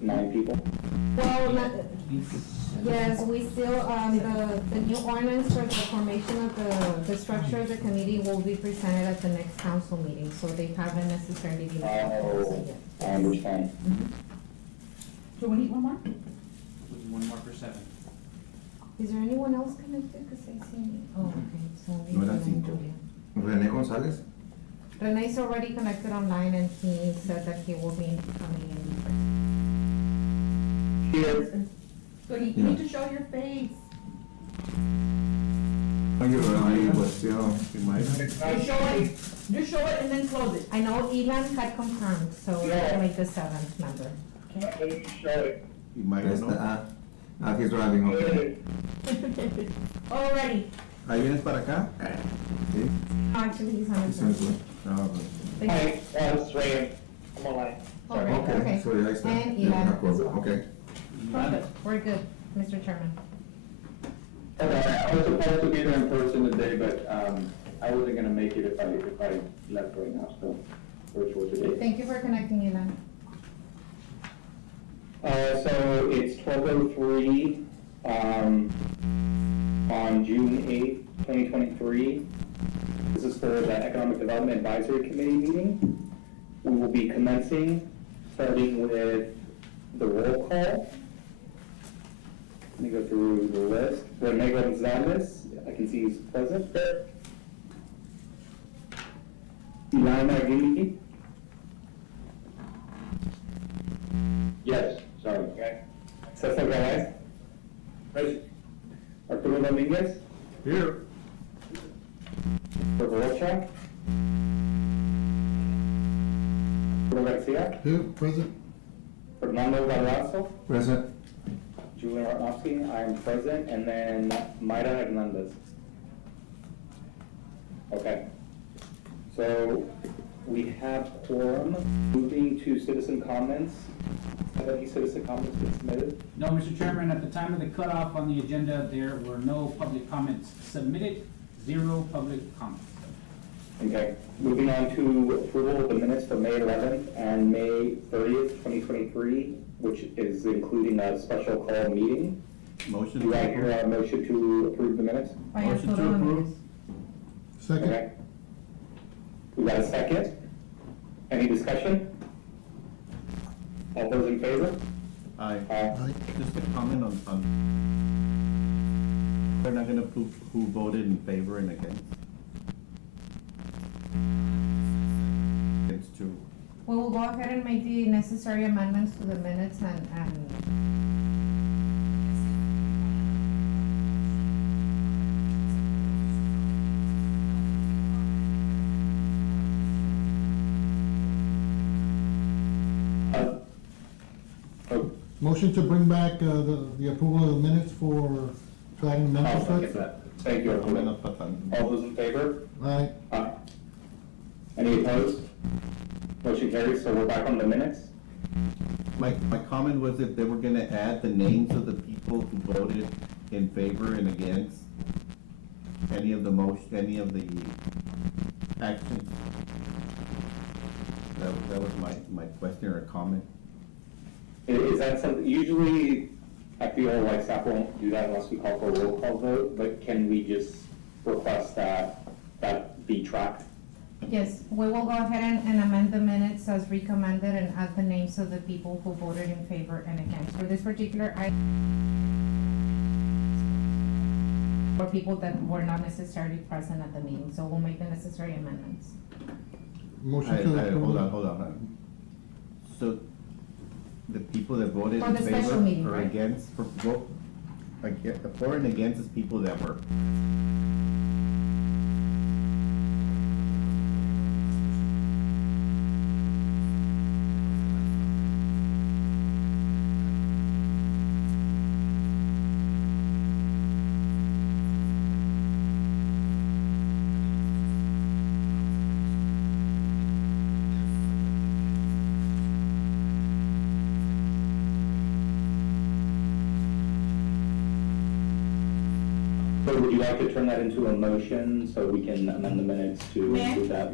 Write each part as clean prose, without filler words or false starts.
9 people? Well, yes, we still, the new ordinance for the formation of the structure of the committee will be presented at the next council meeting, so they haven't necessarily been. I understand. Do we need one more? One more for 7. Is there anyone else connected? Because I see, oh, okay, so. No eran 5. René González? Renee's already connected online and he said that he will be coming in. Here. So you need to show your face. Oye, pero ahí, pues, yo, Just show it and then close it. I know Elan had confirmed, so Yeah. he'll make the 7th member. y Mayra no. He's driving, okay. Alrighty. ¿Ahí vienes para acá? Sí. Actually, he's on his Sí, own. sí. Ah, ok. Hi, it's Ray. I'm online. Sorry. Okay, Okay. so ahí está. And Ya, Elan. de acuerdo, okay. Perfect. We're good, Mr. Chairman. Okay, I was supposed to be there in person today, but I wasn't gonna make it if I left right now, so virtual today. Thank you for connecting, Elan. So it's 12:03 on June 8th, 2023. This is for the Economic Development Advisory Committee meeting. We will be commencing, starting with the roll call. Let me go through the list. Rene Gonzalez, I can see he's present. Ilana Gili. Yes, sorry. Okay. Cesar Galais. Present. Arturo Dominguez. Here. Rocha. Arturo Garcia. Here, present. Fernando Gallardo. Present. Julian Ratnowski, I am present, and then Mayra Hernandez. Okay. So we have quorum. Moving to citizen comments. Have any citizen comments been submitted? No, Mr. Chairman, at the time of the cutoff on the agenda, there were no public comments submitted, 0 public comments. Okay. Moving on to approval of the minutes for May 11th and May 30th, 2023, which is including a special call meeting. Motion. Do I hear a motion to approve the minutes? By Motion to Arturo approve. Ramirez. Second. Okay. We got a second? Any discussion? All those in favor? Aye. Aye. Just a comment on, we're not gonna prove who voted in favor and against. It's 2. We will go ahead and make the necessary amendments to the minutes Oh, Motion to bring back the approval of the minutes for Dragon I'll Member second First. that. Thank you, Arturo. All those in favor? Aye. Aye. Any opposed? Motion carries, so we're back on the minutes. My comment was if they were gonna add the names of the people who voted in favor and against any of the any of the actions. That was my question or comment. Is that something, usually, I feel like staff won't do that unless we call for a roll call vote, but can we just request that be tracked? Yes, we will go ahead and amend the minutes as recommended and add the names of the people who voted in favor and against. For this particular item, for people that were not necessarily present at the meeting, so we'll make the necessary amendments. Motion to approve. Hold on. So, the people that voted For in the special favor meeting, or right? against, for and against is people that were. So would you like to turn that into a motion so we can amend the minutes to May I? include that?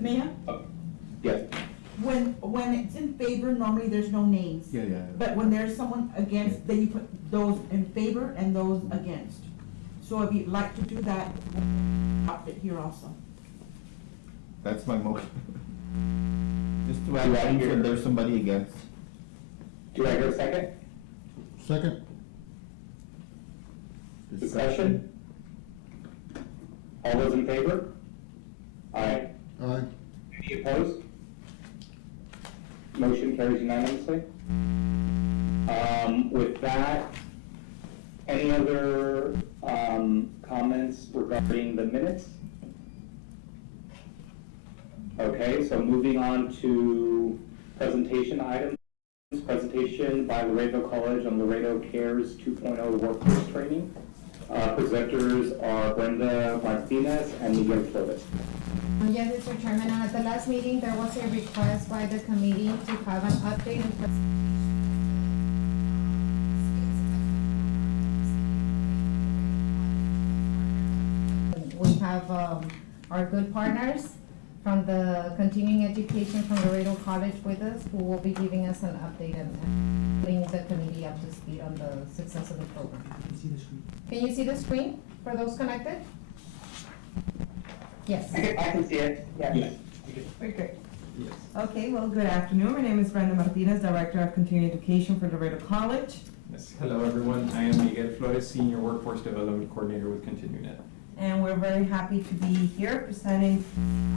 Mayor, Yes. When it's in favor, normally there's no names. Yeah. But when there's someone against, then you put those in favor and those against. So if you'd like to do that, pop it here also. That's my motion. Just to Do I add names hear- when there's somebody against. Do I hear a second? Second. Discussion? All those in favor? Aye. Aye. Any opposed? Motion carries unanimously. With that, any other, comments regarding the minutes? Okay, so moving on to presentation items. Presentation by Laredo College on Laredo Cares 2.0 Workforce Training. Presenters are Brenda Martinez and Miguel Flores. Yes, Mr. Chairman, and at the last meeting, there was a request by the committee to have an update we have, our good partners from the continuing education from Laredo College with us, who will be giving us an update and bring the committee up to speed on the success of the program. Can you see the screen for those connected? Yes. I can see it, yes. Okay. Okay, well, good afternoon. My name is Brenda Martinez, Director of Continuing Education for Laredo College. Yes, hello everyone, I am Miguel Flores, Senior Workforce Development Coordinator with ContinueNet. And we're very happy to be here presenting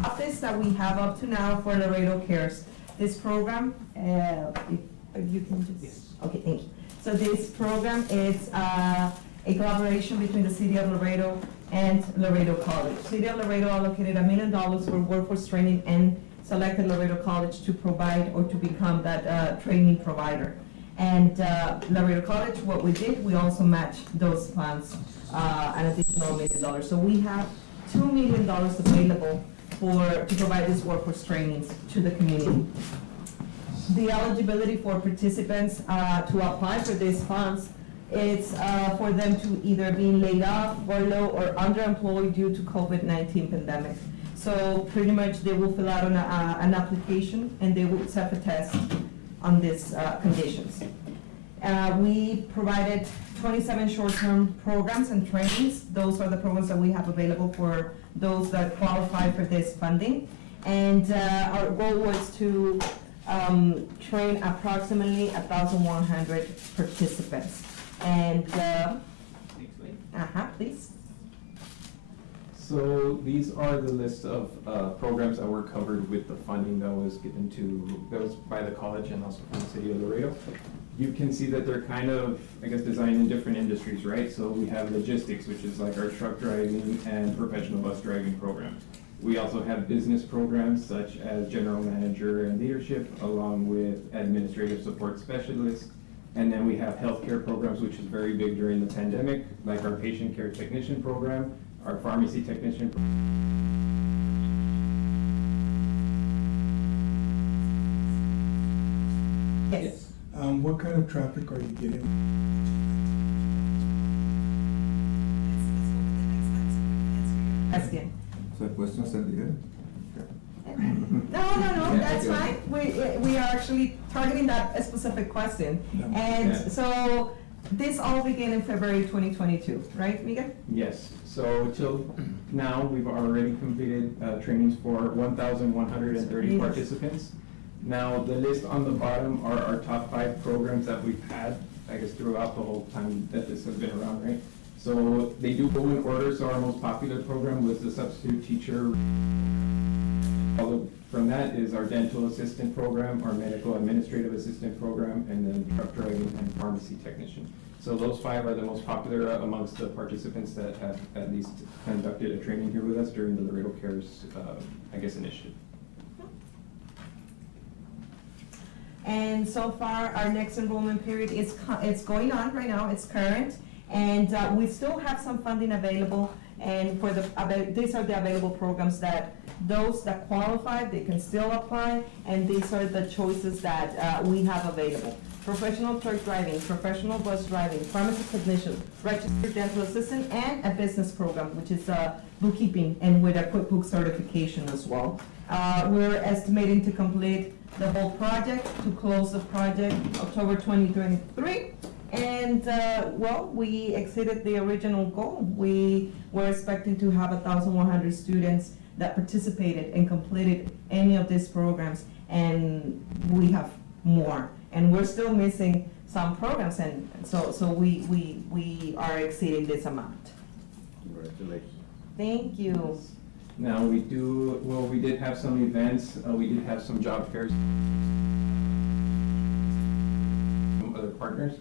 updates that we have up to now for Laredo Cares. This program, if you can just. Yes. Okay, thank you. So this program is a collaboration between the City of Laredo and Laredo College. City of Laredo allocated $1 million for workforce training and selected Laredo College to provide or to become that training provider. And Laredo College, what we did, we also matched those funds, an additional $1 million. So we have $2 million available to provide these workforce trainings to the community. The eligibility for participants to apply for these funds, it's for them to either be laid off, furloughed, or underemployed due to COVID-19 pandemic. So pretty much they will fill out an application and they will self-attest on these conditions. We provided 27 short-term programs and trainings. Those are the programs that we have available for those that qualify for this funding. And our goal was to train approximately 1,100 participants. And, please. So these are the list of programs that were covered with the funding that was given that was by the college and also from the City of Laredo. You can see that they're kind of, I guess, designed in different industries, right? So we have logistics, which is like our truck driving and professional bus driving program. We also have business programs such as general manager and leadership, along with administrative support specialists. And then we have healthcare programs, which is very big during the pandemic, like our patient care technician program, our pharmacy technician. Yes. What kind of traffic are you getting? That's good. So questions at the end? No, that's fine. We are actually targeting that specific question. Yeah. And Yeah. so this all began in February 2022, right, Miguel? Yes, so till now, we've already completed trainings for 1,130 Yes. participants. Now, the list on the bottom are our top 5 programs that we've had, I guess, throughout the whole time that this has been around, right? So they do go in order, so our most popular program was the substitute teacher. Followed from that is our dental assistant program, our medical administrative assistant program, and then truck driving and pharmacy technician. So those 5 are the most popular amongst the participants that have at least conducted a training here with us during the Laredo Cares, I guess, initiative. And so far, our next enrollment period is it's going on right now, it's current, and we still have some funding available. And for these are the available programs that those that qualify, they can still apply, and these are the choices that we have available. Professional truck driving, professional bus driving, pharmacy technician, registered dental assistant, and a business program, which is bookkeeping and with a QuickBooks certification as well. We're estimating to complete the whole project, to close the project October 2023. And, well, we exceeded the original goal. We were expecting to have 1,100 students that participated and completed any of these programs, and we have more. And we're still missing some programs, and so we are exceeding this amount. Congratulations. Thank you. Now, we did have some events, we did have some job fairs. Some other partners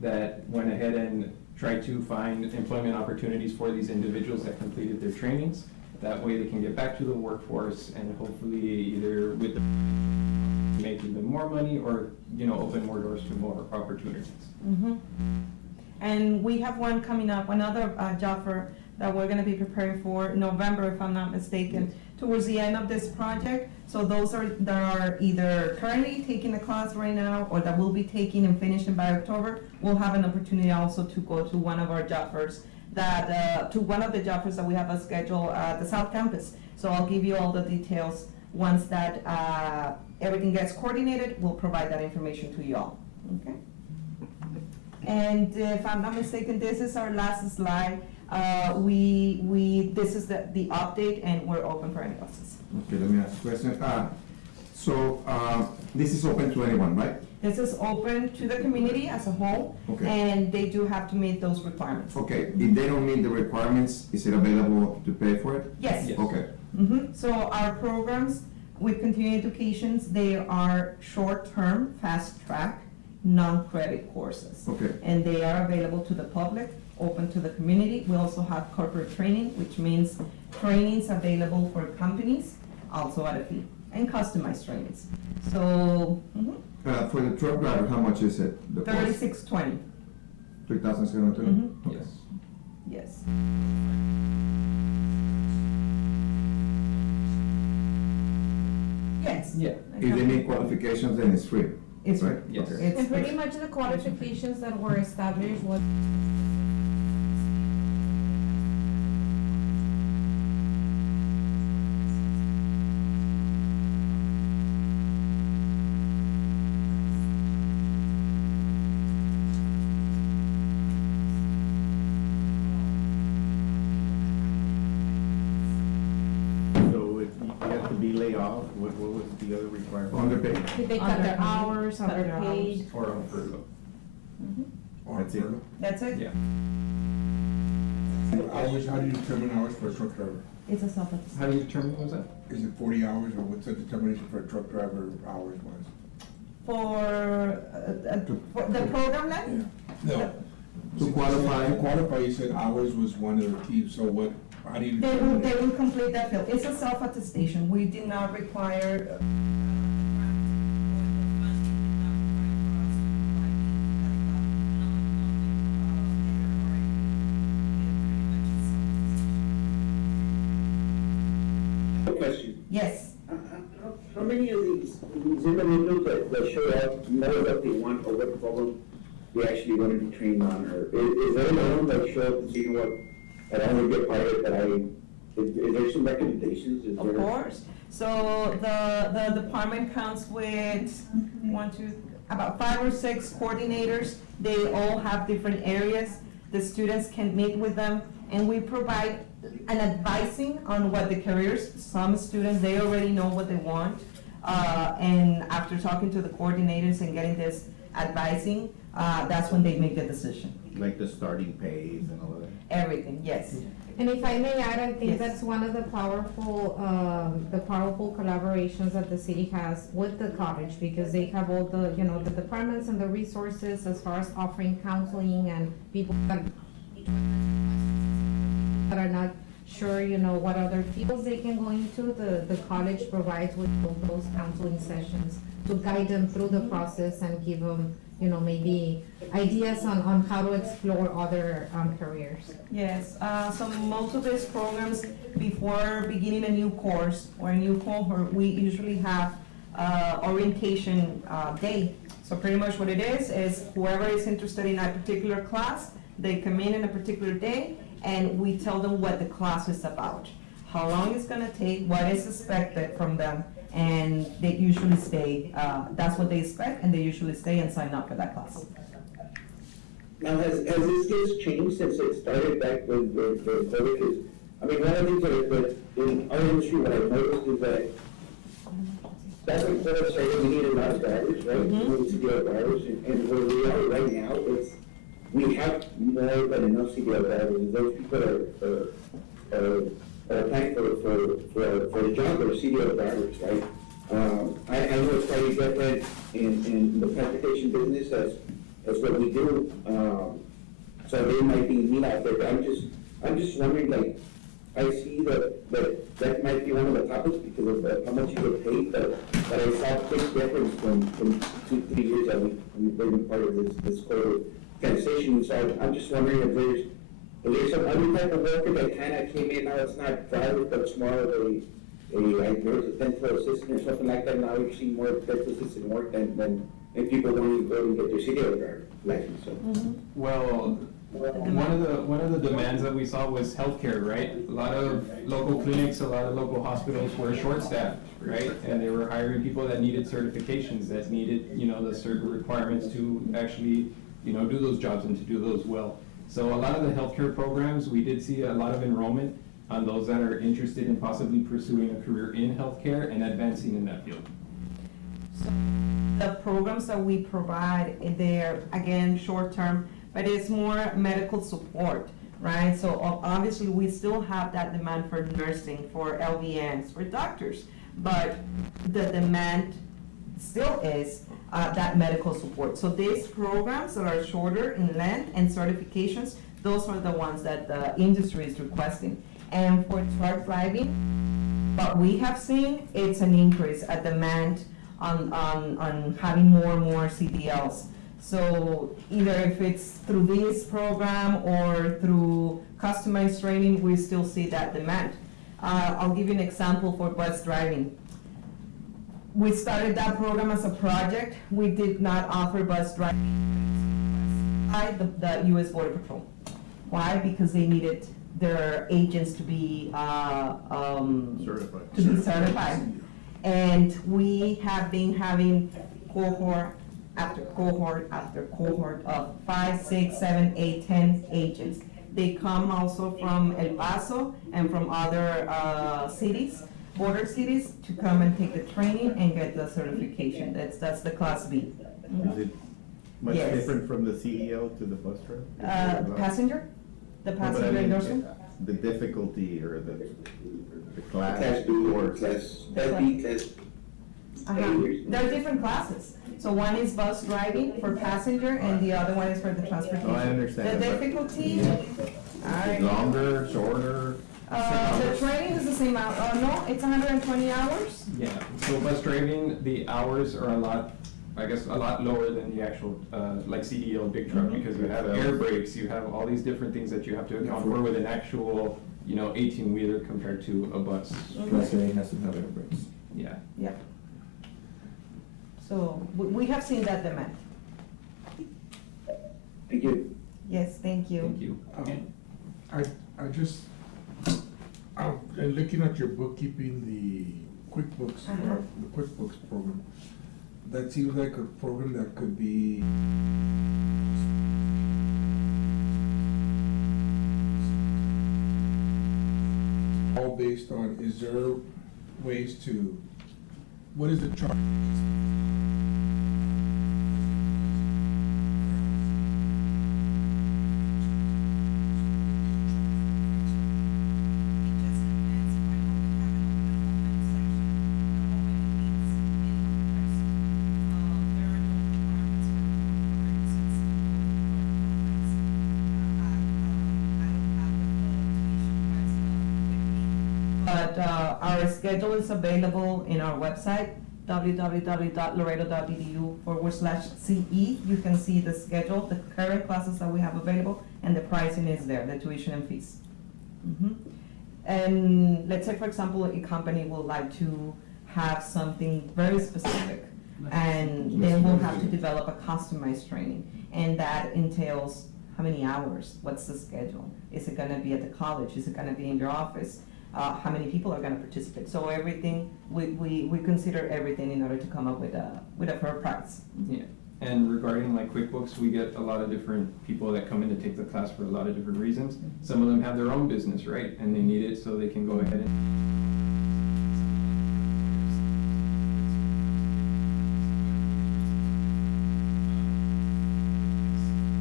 that went ahead and tried to find employment opportunities for these individuals that completed their trainings. That way they can get back to the workforce and hopefully either with make even more money or, open more doors to more opportunities. Mhm. And we have one coming up, another job fair that we're gonna be preparing for November, if I'm not mistaken, towards the end of this project. So those that are either currently taking the class right now or that will be taking and finishing by October, will have an opportunity also to go to one of our job fairs to one of the job fairs that we have a schedule at the South Campus. So I'll give you all the details once that everything gets coordinated. We'll provide that information to you all, okay? And if I'm not mistaken, this is our last slide. This is the update, and we're open for any questions. Okay, let me ask a question. This is open to anyone, right? This is open to the community as a whole, Okay. and they do have to meet those requirements. Okay, if they don't meet the requirements, is it available to pay for it? Yes. Yes. Okay, So our programs with continuing educations, they are short-term, fast-track, non-credit courses. okay, And they are available to the public, open to the community. We also have corporate training, which means trainings available for companies, also at a fee, and customized trainings. So, for the truck driver, how much is it? The cost? $36.20. 3,720? Okay. Yes. Yes. Yes. Yeah. If they meet qualifications, then it's free, It's, right? Yes. Okay. it's. And pretty much the qualifications that were established was So if you have to be laid off, what was the other requirement? Underpaid? did they cut their hours, Cut their underpaid? Or on furlough. That's it. That's it? Yeah. Hours, how do you determine hours for a truck driver? It's a self-attestation. How do you determine what was that? Is it 40 hours, or what's the determination for a truck driver hours wise? For the program then? No. To qualify. To qualify, you said hours was one of the keys, so what, how do you They determine? will complete that field. It's a self-attestation. We did not require. Question. Yes. How many of these individuals that show up know what they want or what problem they actually want to be trained on? Or is there anyone that show up and say, you know what, I want to get fired, is there some recommendations? Is Of there- course. So the department counts with about 5 or 6 coordinators. They all have different areas. The students can meet with them, and we provide an advising on what the careers. Some students, they already know what they want. And after talking to the coordinators and getting this advising, that's when they make the decision. Like the starting pays and all of that? Everything, yes. And if I may add, I Yes. think that's one of the powerful collaborations that the city has with the college, because they have all the, the departments and the resources as far as offering counseling and people that are not sure, what other fields they can go into. The college provides with those counseling sessions to guide them through the process and give them, maybe ideas on how to explore other careers. Yes, so most of these programs, before beginning a new course or a new cohort, we usually have orientation day. So pretty much what it is whoever is interested in a particular class, they come in a particular day, and we tell them what the class is about, how long it's gonna take, what is expected from them, and they usually stay, that's what they expect, and they usually stay and sign up for that class. Now, has this case changed since it started back with COVID? 'Cause, I mean, one of the things that in our industry, what I've noticed is that back when COVID started, we needed a lot of drivers, right? We needed CDL drivers, and where we are right now, we have more than enough CDL drivers. Those people are applying for the job, they're CDL drivers, right? I know it's slightly different in the transportation business as what we do, so they might be mean out there, but I'm just wondering, like, I see that might be one of the topics because of how much you get paid, but I saw a big difference from 2-3 years that we've been part of this COVID transition, so I'm just wondering if there's some other type of worker that kind of came in, now it's not driver, but it's more of like there's a dental assistant or something like that, now we've seen more dental assistant work than people wanting to go and get their CDL driver license, so. Well, one of the demands that we saw was healthcare, right? A lot of local clinics, a lot of local hospitals were short-staffed, right? And they were hiring people that needed certifications, that needed, the certain requirements to actually, do those jobs and to do those well. So a lot of the healthcare programs, we did see a lot of enrollment on those that are interested in possibly pursuing a career in healthcare and advancing in that field. The programs that we provide, they're, again, short-term, but it's more medical support, right? So obviously, we still have that demand for nursing, for LVNs, for doctors, but the demand still is that medical support. So these programs that are shorter in length and certifications, those are the ones that the industry is requesting. And for truck driving, what we have seen, it's an increase, a demand on having more and more CDLs. So either if it's through this program or through customized training, we still see that demand. I'll give you an example for bus driving. We started that program as a project. We did not offer bus driving by the U.S. Border Patrol. Why? Because they needed their agents to be certified. And we have been having cohort after cohort after cohort of 5, 6, 7, 8, 10 agents. They come also from El Paso and from other cities, border cities, to come and take the training and get the certification. That's the Class B. Is it much Yes. different from the CEO to the bus driver? Passenger? The No, but I passenger mean, endorsement? the difficulty or the class Class B or or class B, class A. There are different classes. So one is bus driving for passenger and the other one is for the transportation. Oh, I understand The that, but- difficulty, alright. longer, shorter? The training is the same hour, no, it's 120 hours. Yeah, so bus driving, the hours are a lot lower than the actual, like CDL big truck, because you have air brakes, you have all these different things that you have to account for with an actual, 18-wheeler compared to a bus. Class A has to have air brakes. Yeah. Yep. So we have seen that demand. Thank you. Yes, thank you. Thank you. I just, looking at your bookkeeping, the QuickBooks, the QuickBooks program, that seems like a program that could be all based on, is there ways to, what is the charge? But our schedule is available in our website, www.laredo.edu/CE. You can see the schedule, the current classes that we have available, and the pricing is there, the tuition and fees. And let's say, for example, a company would like to have something very specific, and then we'll have to develop a customized training, and that entails how many hours, what's the schedule? Is it gonna be at the college, is it gonna be in your office? How many people are gonna participate? So everything, we consider everything in order to come up with a fair price. Yeah, and regarding like QuickBooks, we get a lot of different people that come in to take the class for a lot of different reasons. Some of them have their own business, right, and they need it so they can go ahead and.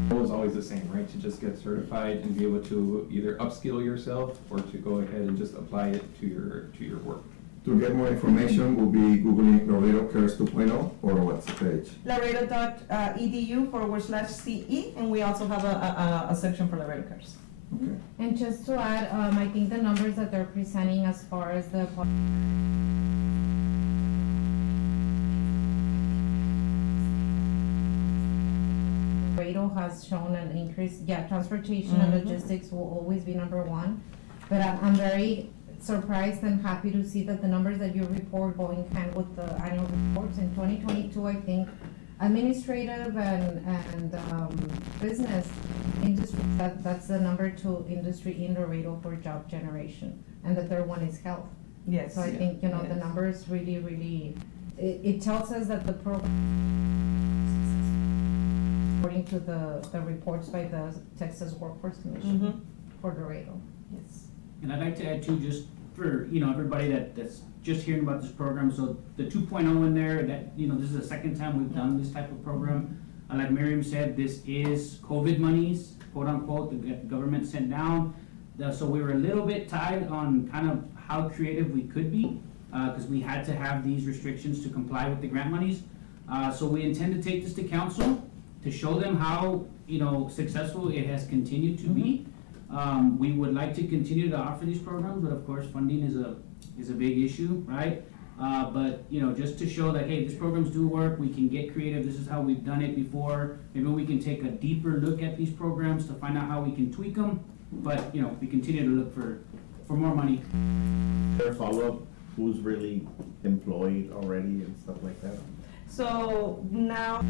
Goal is always the same, right, to just get certified and be able to either upskill yourself or to go ahead and just apply it to your work. To get more information, we'll be Googling Laredo Cares 2.0, or what's the page? Laredo.edu/CE, and we also have a section for Laredo Cares. Okay. And just to add, I think the numbers that they're presenting as far as the Laredo has shown an increase. Yeah, transportation and logistics will always be number one, but I'm very surprised and happy to see that the numbers that you report go in hand with the annual reports. In 2022, I think administrative and business industry, that's the number 2 industry in Laredo for job generation, and the third one is health. Yes. So I think, the Yes. numbers really, it tells us that the program, according to the reports by the Texas Workforce Commission for Laredo. Yes. And I'd like to add too, just for, everybody that's just hearing about this program, so the 2.0 in there, that, this is the second time we've done this type of program. Like Miriam said, this is COVID monies, quote unquote, the government sent down. So we were a little bit tied on kind of how creative we could be, because we had to have these restrictions to comply with the grant monies. So we intend to take this to council to show them how, successful it has continued to be. We would like to continue to offer these programs, but of course, funding is a big issue, right? But, just to show that, hey, these programs do work, we can get creative, this is how we've done it before. Maybe we can take a deeper look at these programs to find out how we can tweak them. But, we continue to look for more money. Their follow-up, who's really employed already and stuff like that? So now.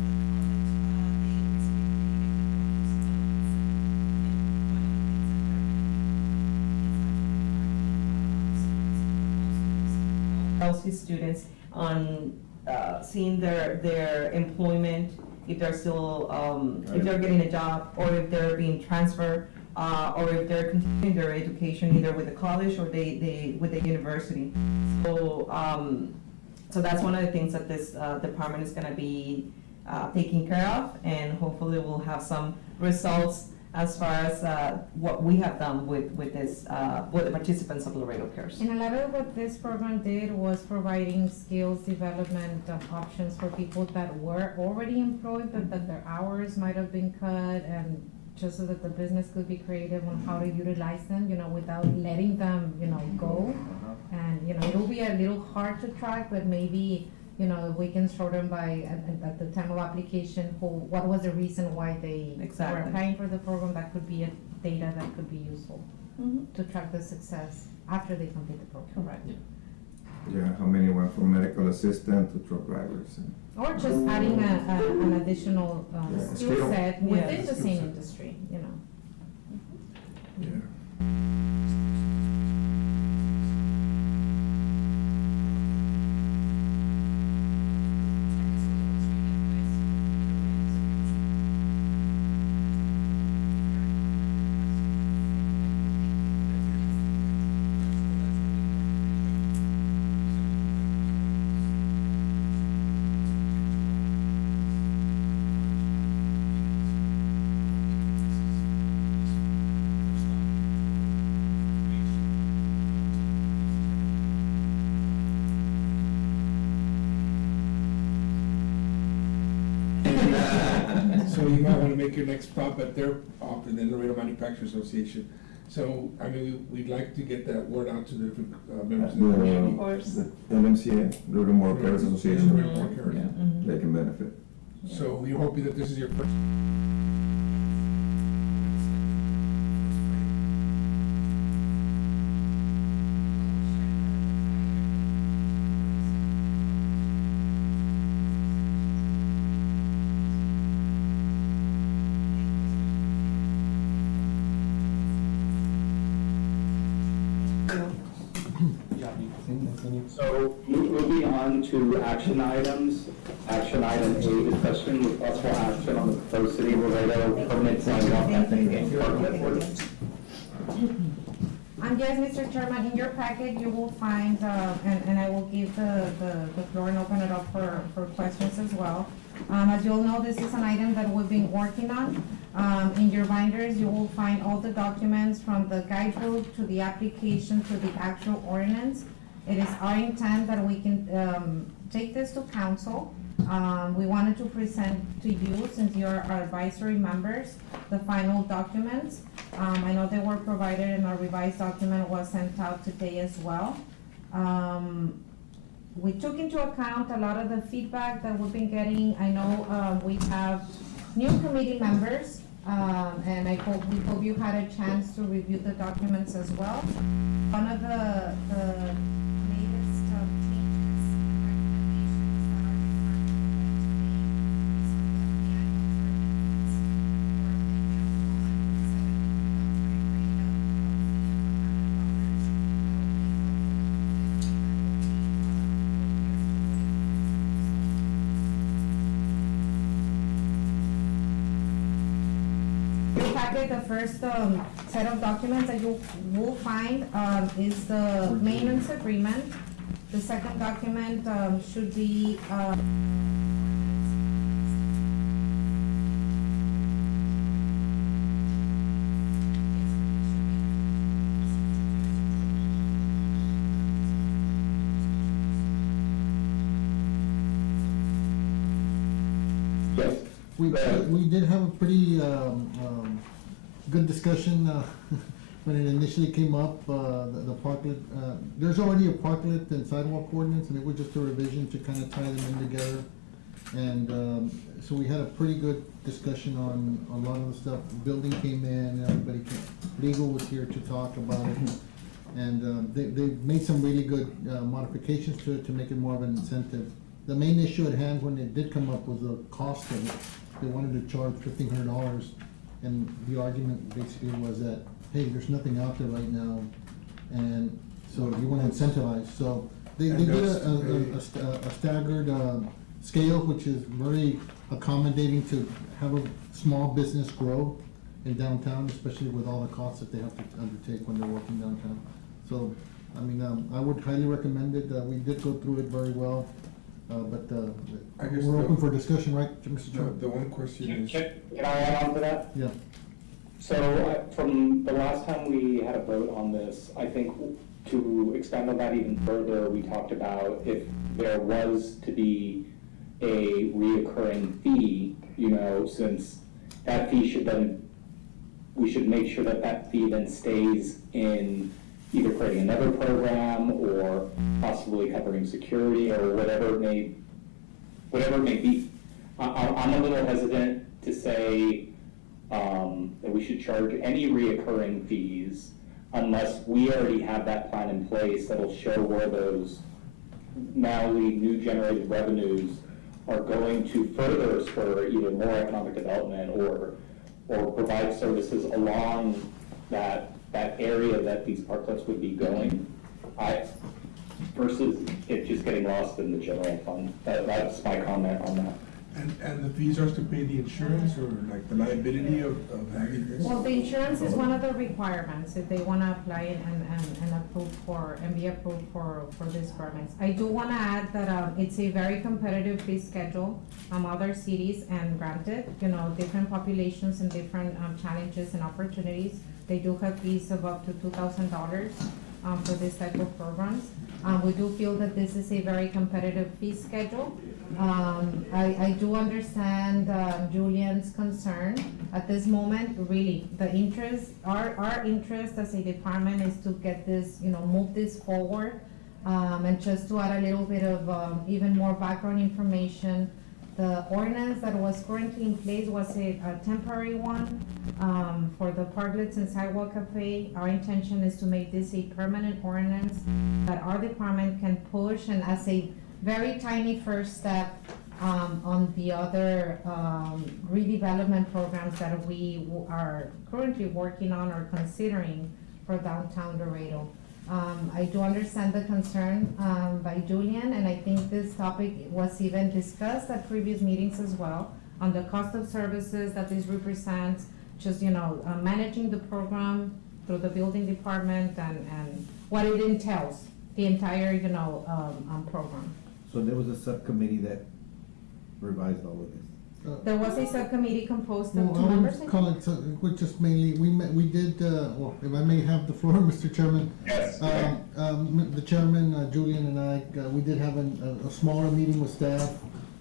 His students on seeing their employment, if they're still if they're getting a job, or if they're being transferred, or if they're continuing their education either with the college or they with the university. So that's one of the things that this department is going to be taking care of, and hopefully we'll have some results as far as what we have done with this with the participants of Laredo Cares. And a lot of what this program did was providing skills development options for people that were already employed, but that their hours might have been cut, and just so that the business could be creative on how to utilize them, without letting them, go. And, it'll be a little hard to track, but maybe, if we can show them by, at the time of application, what was the reason why they were applying for the program, that could be a data that could be useful to track the success after they complete the program. Correct. Yeah, how many went from medical assistant to truck drivers? Or just adding an additional Yeah, skill skill. set Yeah, within the skill same set. industry, Yeah. So you might wanna make your next stop at their office, the Laredo Manufacturers Association. So, we'd like to get that word out to the different members of the community. Of course. The LMCA, Laredo More Cares Association, Laredo More Cares. they can benefit. So we're hoping that this is your first. So moving on to action items. Action item A, discussion with possible action on the proposed City of Laredo permanent sidewalk and parking ordinance. Yes, Mr. Chairman, in your packet, you will find, and I will give the floor and open it up for questions as well. As you all know, this is an item that we've been working on. In your binders, you will find all the documents from the guidebook to the application to the actual ordinance. It is our intent that we can take this to council. We wanted to present to you, since you're our advisory members, the final documents. I know they were provided and a revised document was sent out today as well. We took into account a lot of the feedback that we've been getting. I know we have new committee members, and we hope you had a chance to review the documents as well. One of the latest changes the first set of documents that you will find is the maintenance agreement. The second document should be Yes. We did have a pretty, good discussion, when it initially came up, the parklet, there's already a parklet and sidewalk ordinance, and it was just a revision to kind of tie them in together. And, so we had a pretty good discussion on a lot of the stuff. Building came in, everybody came, legal was here to talk about it. And, they made some really good, modifications to it to make it more of an incentive. The main issue at hand, when it did come up, was the cost of it. They wanted to charge $1,500, and the argument basically was that, hey, there's nothing out there right now, and so you wanna incentivize, so they did a staggered, scale, which is very accommodating to have a small business grow in downtown, especially with all the costs that they have to undertake when they're working downtown. So, I mean, I would highly recommend it, we did go through it very well, but, I guess we're the- open for discussion, right, Mr. The, Chairman? the one question is, Can I add on to that? Yeah. So, from the last time we had a vote on this, I think to expand on that even further, we talked about if there was to be a reoccurring fee, you know, since that fee should then, we should make sure that that fee then stays in either creating another program or possibly covering security or whatever it may be. I'm a little hesitant to say that we should charge any reoccurring fees unless we already have that plan in place that'll show where those new generated revenues are going to further spur either more economic development or provide services along that area that these parklets would be going. Versus it just getting lost in the general fund. That's my comment on that. and the fees are to pay the insurance or like the liability of having this? Well, the insurance is one of the requirements if they wanna apply and approve for, and be approved for these permits. I do wanna add that, it's a very competitive fee schedule, other cities, and granted, you know, different populations and different, challenges and opportunities. They do have fees of up to $2,000, for this type of programs. We do feel that this is a very competitive fee schedule. I do understand Julian's concern. At this moment, really, the interest, our interest as a department is to get this, you know, move this forward. And just to add a little bit of even more background information, the ordinance that was currently in place was a temporary one for the parklets and sidewalk cafe. Our intention is to make this a permanent ordinance that our department can push, and as a very tiny first step on the other redevelopment programs that we are currently working on or considering for downtown Laredo. I do understand the concern, by Julian, and I think this topic was even discussed at previous meetings as well, on the cost of services that this represents, just, managing the program through the building department and what it entails, the entire, program. So there was a subcommittee that revised all of this. There was a subcommittee composed Well, of I two members. would call it, which just mainly, we did, well, if I may have the floor, Mr. Chairman. Yes. The chairman, Julian and I, we did have a smaller meeting with staff,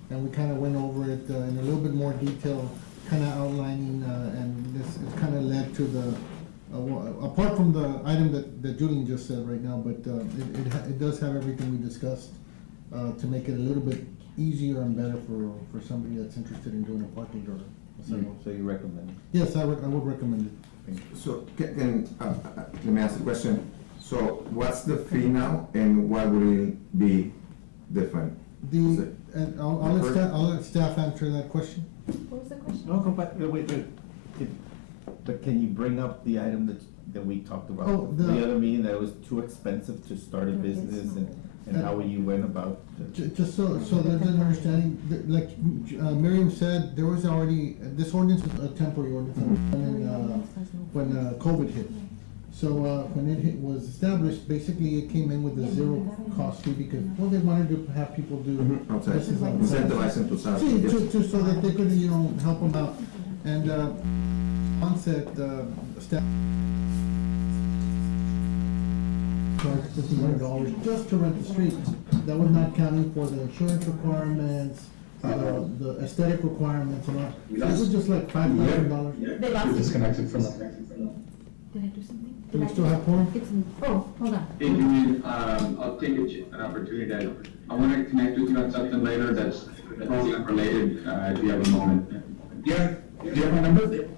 and we kinda went over it in a little bit more detail, kinda outlining, and this, it kinda led to the, apart from the item that Julian just said right now, but, it does have everything we discussed, to make it a little bit easier and better for somebody that's interested in doing a parking or a sidewalk. So you recommend it? Yes, I would recommend it. So let me ask a question. So what's the fee now and what will it be different? And I'll let staff answer that question. What was the question? No, wait. But can you bring up the item that we talked about? Oh, The other meeting, that it was too expensive to start a business and how you went about Just so there's an understanding, like Miriam said, there was already, this ordinance was a temporary ordinance, when COVID hit. So, when it was established, basically it came in with a zero cost fee because, well, they wanted to have people do. Outside, business outside. incentivize them to start. See, yes. just so that they could, help them out. And, onset, staff charged $1,500 just to rent the street. That was not counting for the insurance requirements, the aesthetic requirements and all. So it was just like $5,000. They lost it. Disconnected from the. Did I do something? Do we still have quorum? Oh, hold on. Hey, Julian, I'll take an opportunity I want to connect with you on something later that's program related, if you have a moment. Do you have my number?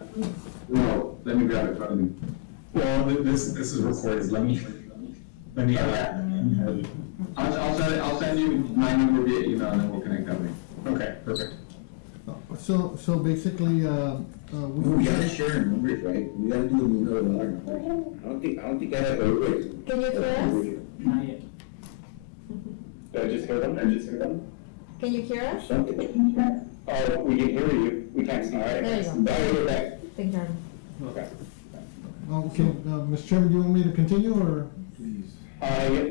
No, let me grab it from you. Well, this is recorded, let me, I'll send you my number via email and then we'll connect that way. okay, perfect. So basically, We gotta share numbers, right? We gotta do another one. I don't think I have a way. Can you hear us? Not yet. Did I just hear them? Can you hear us? Something. Oh, we can hear you, we can't see. There you go. Now you're back. Thank you. Okay. okay, Mr. Chairman, do you want me to continue or? Please.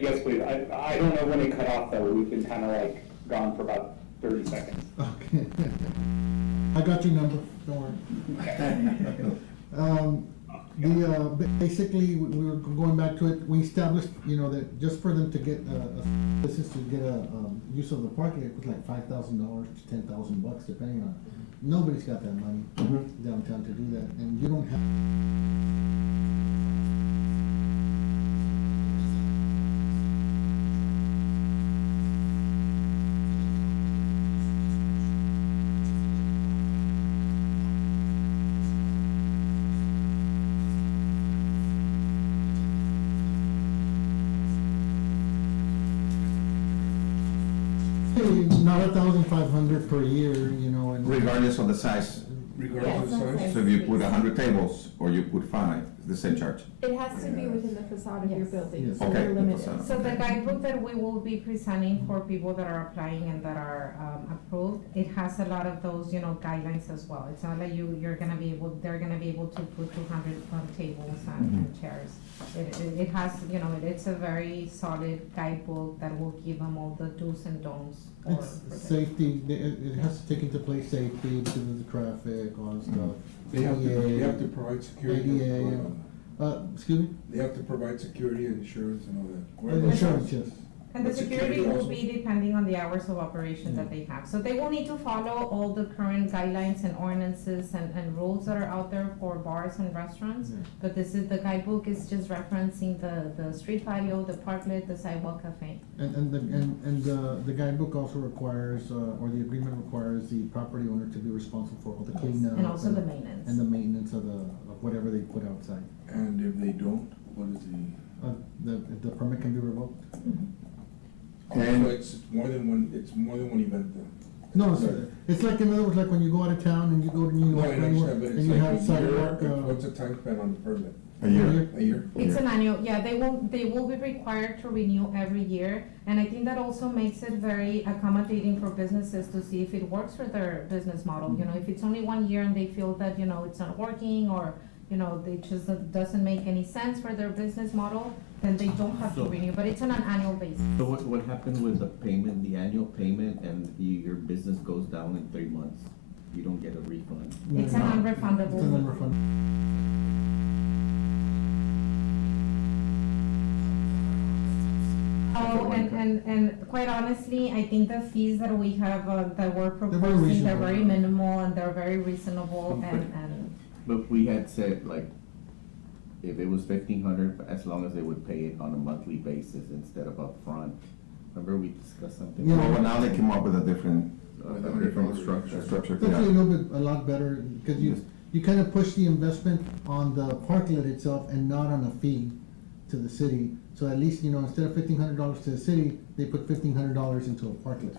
Yes, please. I don't know when it cut off though. We've been kind of like gone for about 30 seconds. Okay. I got your number, don't worry. Basically, we were going back to it, we established, that just for them to get, business to get use of the parking, it was like $5,000 to $10,000, depending on, nobody's got that money downtown to do that, and you don't have. Not 1,500 per year, and. Regardless of the size. Regardless of the size. So if you put 100 tables or you put 5, it's the same charge. It has to be within the facade of your Yes. building, Yes. so Okay, we're the limited. facade. So the guidebook that we will be presenting for people that are applying and that are approved, it has a lot of those, guidelines as well. It's not like they're gonna be able to put 200 tables and chairs. It has, it's a very solid guidebook that will give them all the do's and don'ts. It's safety, it has to take into place safety because of the traffic, all that stuff. They have to provide security. ADA, excuse me? They have to provide security and insurance and all that. Insurance, yes. And the But security security will also. be depending on the hours of operation that they have. So they will need to follow all the current guidelines and ordinances and rules that are out there for bars and restaurants. Yeah. But the guidebook is just referencing the street patio, the parklet, the sidewalk cafe. And the guidebook also requires, or the agreement requires the property owner to be responsible for all the cleanup. And also the maintenance. And the maintenance of whatever they put outside. And if they don't, what is The permit can be revoked? And it's more than one event then? No, it's like, in other words, like when you go out of town and you go to New No, York I or anywhere, understand, but and it's you like have a year, sidewalk, what's the time span on the permit? A year. A year? It's an annual, yeah, they will be required to renew every year, and I think that also makes it very accommodating for businesses to see if it works for their business model, you know, if it's only 1 year and they feel that, you know, it's not working, or, you know, they just, doesn't make any sense for their business model, then they don't have to So- renew, but it's on an annual basis. So what happened with the payment, the annual payment, and your business goes down in 3 months? You don't get a refund? It's an It's an unrefundable. unrefundable. Oh, and quite honestly, I think the fees that we have, that we're very proposing, they're reasonable. very minimal and they're very reasonable and. But we had said, like, if it was 1,500, as long as they would pay it on a monthly basis instead of upfront. Remember we discussed something? Yeah. Well, now they came up with a different Structure. structure, It's actually yeah. a lot better, because you kind of push the investment on the parklet itself and not on a fee to the city. So at least, you know, instead of $1,500 to the city, they put $1,500 into a parklet.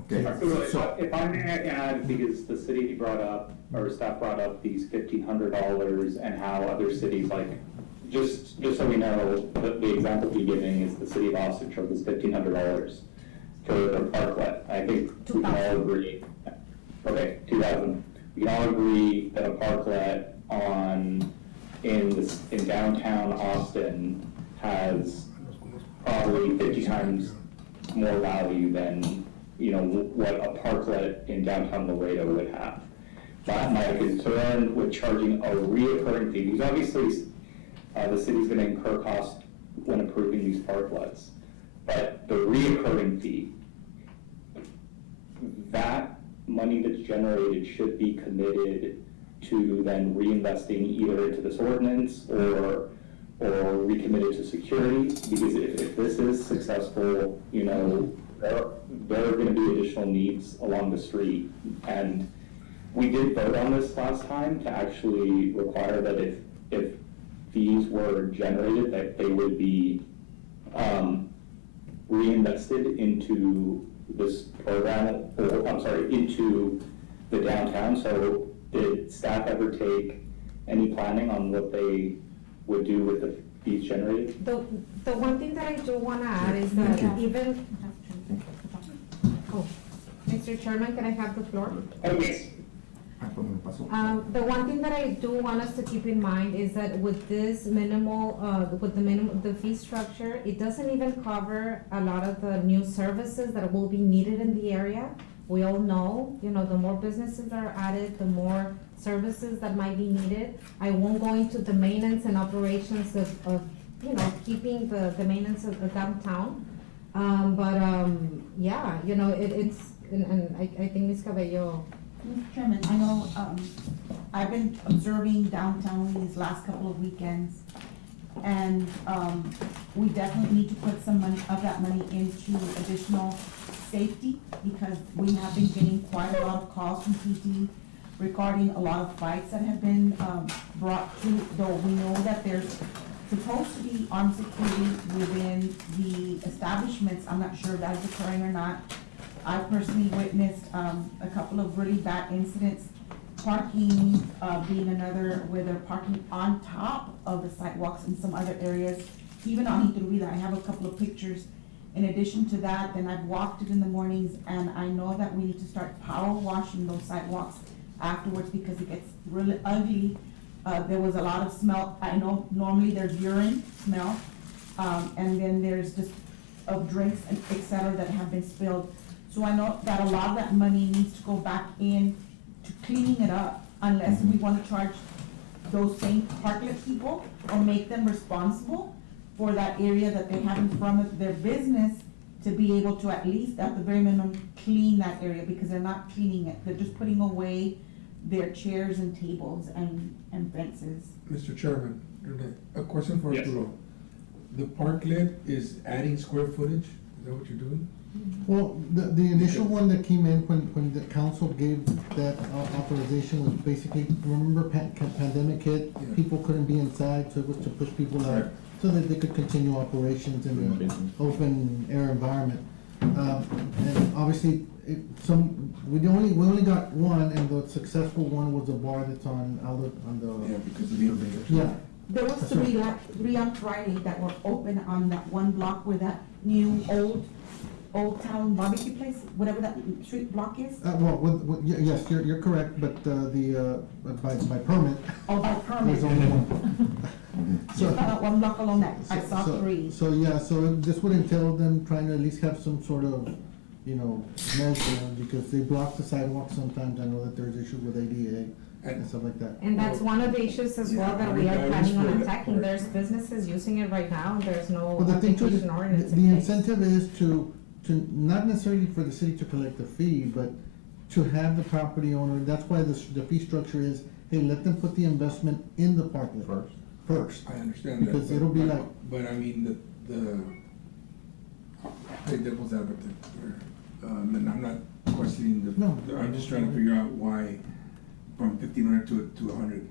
Okay, so, If I may add, because the city brought up, or staff brought up these $1,500 and how other cities, like, just so we know, the example we're giving is the city of Austin charges $1,500 for their parklet. I think we can all agree, okay, 2,000. We can all agree that a parklet in downtown Austin has probably 50 times more value than, you know, what a parklet in downtown Laredo would have. My concern with charging a reoccurring fee, because obviously, the city's gonna incur cost when approving these parklets, but the reoccurring fee, that money that's generated should be committed to then reinvesting either into this ordinance or recommitted to security, because if this is successful, you know, there are gonna be additional needs along the street. And we did vote on this last time to actually require that if fees were generated, that they would be, reinvested into this program, or, I'm sorry, into the downtown. So did staff ever take any planning on what they would do with the fees generated? The one thing that I do wanna add is that even, oh, Mr. Chairman, can I have the floor? Oh, yes. The one thing that I do want us to keep in mind is that with this minimal, the fee structure, it doesn't even cover a lot of the new services that will be needed in the area. We all know, you know, the more businesses that are added, the more services that might be needed. I won't go into the maintenance and operations of you know, keeping the maintenance of the downtown. Yeah, you know, it's, and I think Ms. Cabello. Mr. Chairman, I know, I've been observing downtown these last couple of weekends, and, we definitely need to put some money, of that money into additional safety, because we have been getting quite a lot of calls from PT regarding a lot of fights that have been, brought to, though we know that there's supposed to be armed security within the establishments. I'm not sure if that is occurring or not. I personally witnessed, a couple of really bad incidents, parking, being another, where they're parking on top of the sidewalks in some other areas, even on Iturbida. I have a couple of pictures. In addition to that, then I've walked it in the mornings, and I know that we need to start power washing those sidewalks afterwards, because it gets really ugly. There was a lot of smell. I know normally there's urine smell, and then there's just of drinks and et cetera that have been spilled. So I know that a lot of that money needs to go back in to cleaning it up, unless we wanna charge those same parklet people or make them responsible for that area that they have in front of their business, to be able to at least, at the very minimum, clean that area, because they're not cleaning it. They're just putting away their chairs and tables and fences. Mr. Chairman, a question for Yes. Arturo. The parklet is adding square footage, is that what you're doing? Well, the initial one that came in when the council gave that authorization was basically, remember pandemic hit, Yeah. people couldn't be inside, so it was to push people out, Right. so that they could continue operations in Doing an business. open air environment. And obviously, we only got one, and the successful one was a bar that's on the. Yeah, because of the elevator. Yeah, There was three on Friday that were open on that one block where that new Old Town barbecue place, whatever that street block is. Yes, you're correct, but, by permit, Oh, by permit. there's only one. So, One block alone that, I So- saw so- three. So, yeah, so this would entail them trying to at least have some sort of, measure, because they block the sidewalk sometimes. I know that there's issues with ADA and stuff like that. And that's one of the issues as well that we are planning on attacking. There's businesses using it right now, and there's no Well, the thing too, application ordinance the in place. incentive is to not necessarily for the city to collect the fee, but to have the property owner, that's why the fee structure is, hey, let them put the investment in the parklet. First. I understand that. Because but- it'll be but- like- But I mean, play devil's advocate here, and I'm not questioning No. I'm just trying to figure out why from 1,500 to 100.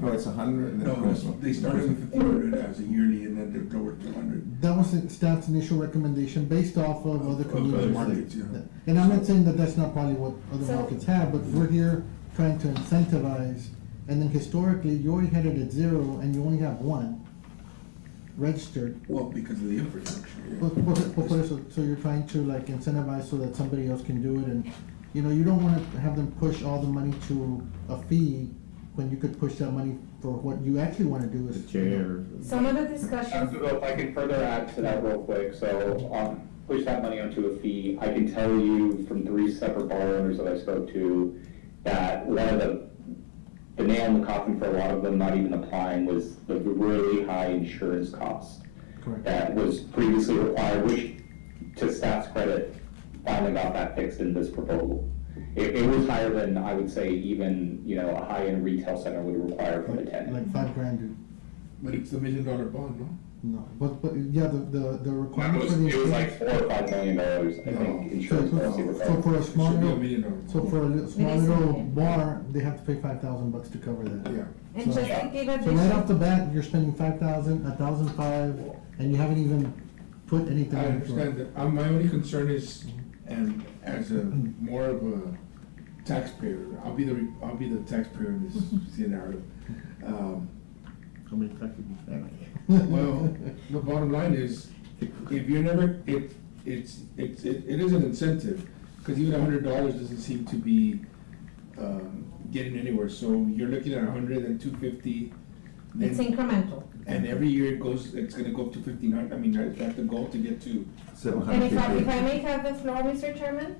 No, it's 100 and then No, they started with 1,500 as a yearly and then they lowered to 100. That was the staff's initial recommendation based off of other Of community other markets. markets, yeah. And I'm not saying that that's not probably what other So- markets have, but we're here trying to incentivize, and then historically, you already had it at 0 and you only have 1 registered. Well, because of the infrastructure. yeah. So you're trying to like incentivize so that somebody else can do it, and, you don't wanna have them push all the money to a fee when you could push that money for what you actually wanna do is. The chair. Some of the discussions, So if I can further add to that real quick, so, push that money onto a fee, I can tell you from 3 separate bar owners that I spoke to, that one of the nail in the coffin for a lot of them not even applying was the really high insurance cost Correct. that was previously required, which, to staff's credit, finally got that fixed in this proposal. It was higher than, I would say, even, a high-end retail center would require from a tenant. Like $5,000, dude. But it's $1 million bond, no? No, but, yeah, the requirement It for the. was like $4 or $5 million, I No. think, insurance policy So required. for a small It should be $1 little, million. so for a small It is a little million. bar, they have to pay $5,000 to cover that. Yeah. and just to give So right addition, off the bat, you're spending 5,000, 1,500, and you haven't even put anything I in for it. understand that. My only concern is, and as a more of a taxpayer, I'll be the taxpayer in this scenario. How many taxes you pay? Well, the bottom line is, if you're never, it is an incentive, because even $100 doesn't seem to be, getting anywhere, so you're looking at 100 and 250. it's then- incremental. And every year it's gonna go up to 1,500, I mean, that's the goal to get to. And if 750. I may have the floor, Mr. Chairman?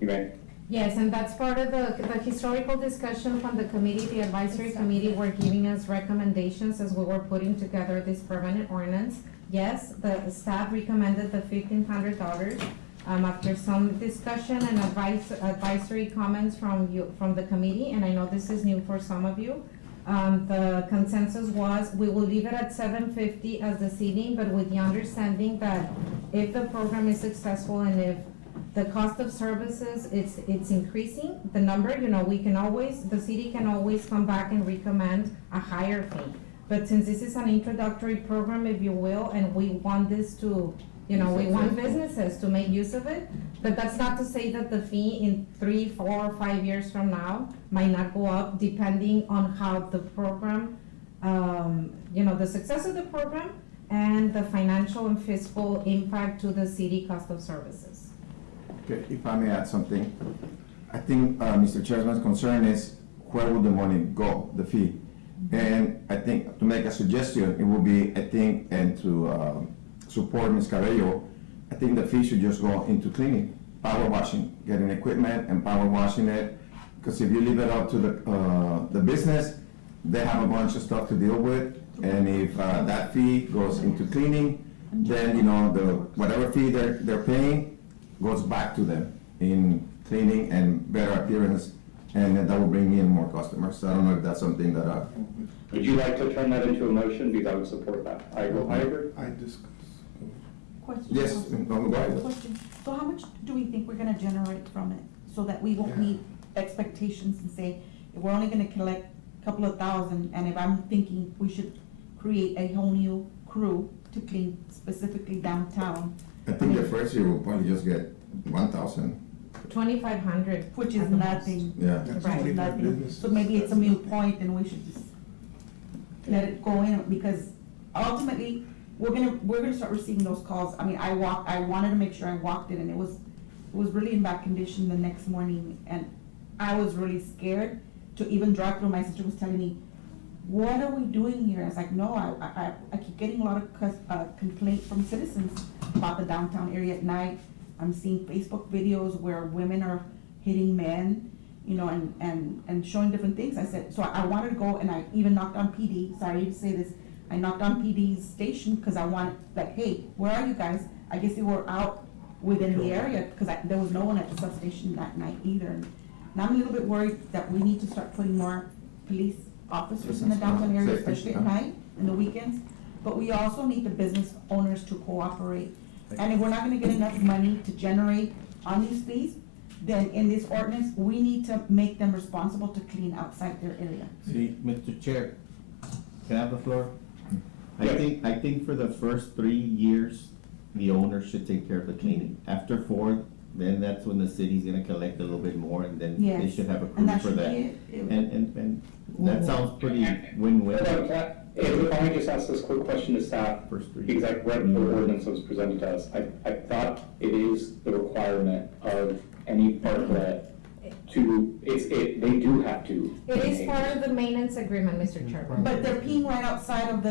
You may. Yes, and that's part of the historical discussion from the committee, the advisory committee were giving us recommendations as we were putting together this permanent ordinance. Yes, the staff recommended the $1,500, after some discussion and advisory comments from the committee, and I know this is new for some of you. The consensus was, we will leave it at $750 as the seating, but with the understanding that if the program is successful and if the cost of services, it's increasing, the number, we can always, the city can always come back and recommend a higher fee. But since this is an introductory program, if you will, and we want this to, we want businesses to make use of it, but that's not to say that the fee in 3, 4, 5 years from now might not go up, depending on how the program, the success of the program and the financial and fiscal impact to the city cost of services. Okay, if I may add something, I think, Mr. Chairman's concern is where will the money go, the fee? And I think to make a suggestion, it would be, I think, and to, support Ms. Cabello, I think the fee should just go into cleaning, power washing, getting equipment and power washing it. Because if you leave it up to the business, they have a bunch of stuff to deal with. And if, that fee goes into cleaning, then, whatever fee they're paying goes back to them in cleaning and better appearance. And that will bring in more customers. So I don't know if that's something that, Would you like to turn that into a motion, because I would support that? I agree. I discuss. Question. yes, go ahead. Question. So how much do we think we're gonna generate from it, so that we won't meet expectations and say, if we're only gonna collect a couple of thousand, and if I'm thinking we should create a whole new crew to clean specifically downtown, I think the first year will probably just get 1,000. 2,500. which is at the most. nothing. Yeah. That's Right, 25 nothing. businesses. So maybe it's a moot point and we should just, let it go in, because ultimately, we're gonna start receiving those calls. I mean, I wanted to make sure I walked it, and it was really in bad condition the next morning, and I was really scared to even drive through. My sister was telling me, what are we doing here? I was like, no, I keep getting a lot of complaint from citizens about the downtown area at night. I'm seeing Facebook videos where women are hitting men, you know, and showing different things. I said, so I wanted to go, and I even knocked on PD, sorry to say this, I knocked on PD's station, cause I wanted, like, hey, where are you guys? I guess they were out within the area, cause there was no one at the substation that night either. And I'm a little bit worried that we need to start putting more police officers in the downtown area, Safety, especially at night and the weekends. But we also need the business owners to cooperate. And if we're not gonna get enough money to generate on these fees, then in this ordinance, we need to make them responsible to clean outside their area. See, Mr. Chair, can I have the floor? Yeah. I think for the first 3 years, the owner should take care of the cleaning. After 4, then that's when the city's gonna collect a little bit more, and then they Yes. should have a crew And that for should that. be it. And that sounds pretty win-win. Hold on, if I may just ask this quick question to staff, First 3 because I read the ordinance that was presented to us, I thought it is the requirement of any parklet they do have to. It is part of the maintenance agreement, Mr. Chairman. But they're peeing right outside of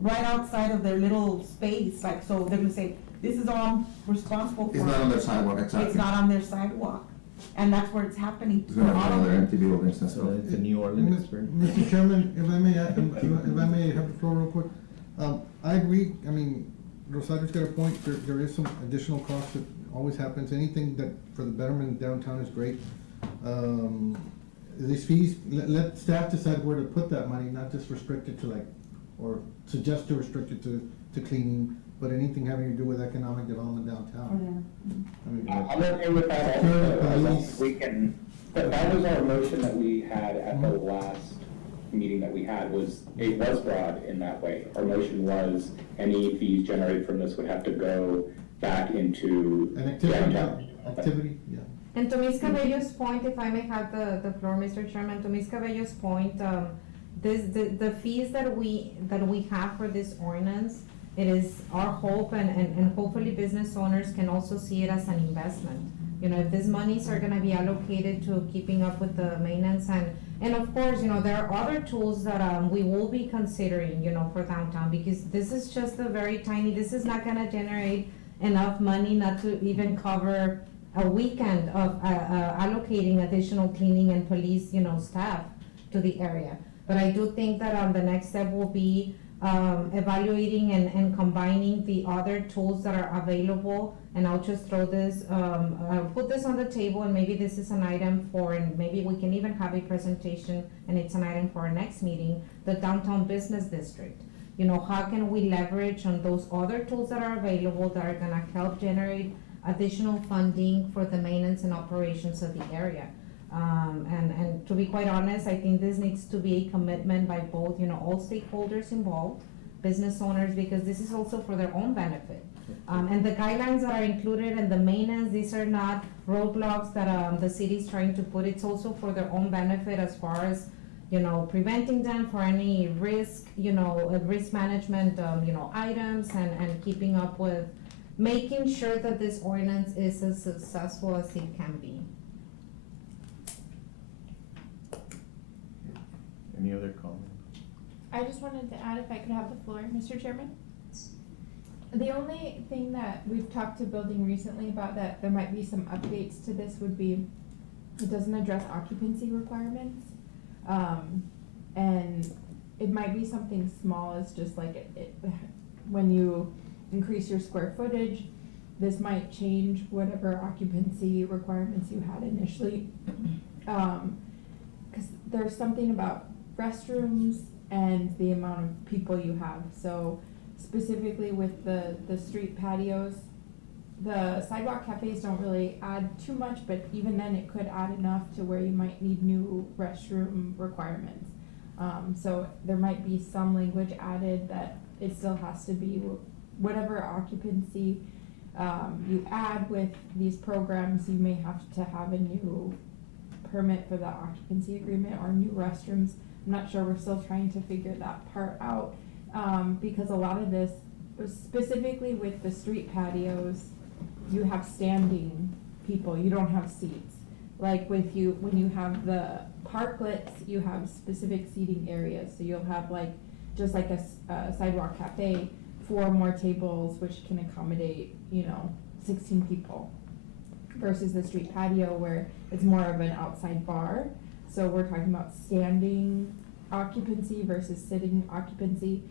right outside of their little space, like, so they're gonna say, this is all I'm responsible for. It's not on their sidewalk, exactly. It's not on their sidewalk, and that's where it's happening. It's gonna for all be of on their them. empty buildings and stuff. So it's a New Orleans experience. Mr. Chairman, if I may have the floor real quick. I agree, I mean, Rosario's got a point, there is some additional cost that always happens, anything that for the betterment of downtown is great. These fees, let staff decide where to put that money, not just restrict it to like, or suggest to restrict it to cleaning, but anything having to do with economic development downtown. I mean, I'm okay with that also, as long as we can, but that was our motion that we had at the last meeting that we had, it was broad in that way. Our motion was, any fees generated from this would have to go back into An activity, downtown. yeah. And to Ms. Cabello's point, if I may have the floor, Mr. Chairman, to Ms. Cabello's point, the fees that we have for this ordinance, it is our hope and hopefully business owners can also see it as an investment. You know, if these monies are gonna be allocated to keeping up with the maintenance and of course, you know, there are other tools that we will be considering, you know, for downtown, because this is just a very tiny, this is not gonna generate enough money not to even cover a weekend of allocating additional cleaning and police, you know, staff to the area. But I do think that the next step will be evaluating and combining the other tools that are available. And I'll just throw this, I'll put this on the table, and maybe this is an item for, and maybe we can even have a presentation, and it's an item for our next meeting, the downtown business district. You know, how can we leverage on those other tools that are available that are gonna help generate additional funding for the maintenance and operations of the area? And to be quite honest, I think this needs to be a commitment by both, you know, all stakeholders involved, business owners, because this is also for their own benefit. And the guidelines that are included in the maintenance, these are not roadblocks that the city's trying to put, it's also for their own benefit as far as, you know, preventing them for any risk, you know, risk management, you know, items and keeping up with making sure that this ordinance is as successful as it can be. Any other comments? I just wanted to add, if I could have the floor, Mr. Chairman. The only thing that we've talked to building recently about that there might be some updates to this would be, it doesn't address occupancy requirements. And it might be something small, as just like when you increase your square footage, this might change whatever occupancy requirements you had initially. Cause there's something about restrooms and the amount of people you have. So specifically with the street patios, the sidewalk cafes don't really add too much, but even then it could add enough to where you might need new restroom requirements. So there might be some language added that it still has to be whatever occupancy you add with these programs, you may have to have a new permit for the occupancy agreement or new restrooms. I'm not sure, we're still trying to figure that part out, because a lot of this, specifically with the street patios, you have standing people, you don't have seats. Like when you have the parklets, you have specific seating areas, so you'll have like, just like a sidewalk cafe, 4 more tables, which can accommodate, 16 people. Versus the street patio where it's more of an outside bar, so we're talking about standing occupancy versus sitting occupancy.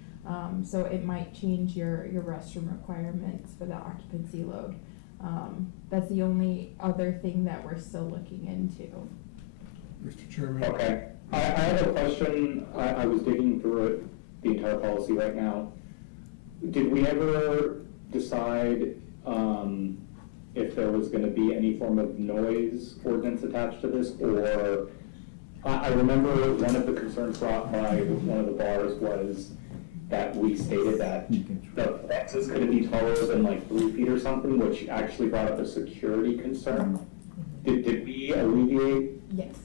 So it might change your restroom requirements for the occupancy load. That's the only other thing that we're still looking into. Mr. Chairman. Okay, I have a question. I was digging through it, the entire policy right now. Did we ever decide, if there was gonna be any form of noise ordinance attached to this, or, I remember one of the concerns brought by one of the bars was that we stated that the fence is gonna be taller than like 3 feet or something, which actually brought up a security concern. Did we alleviate Yes.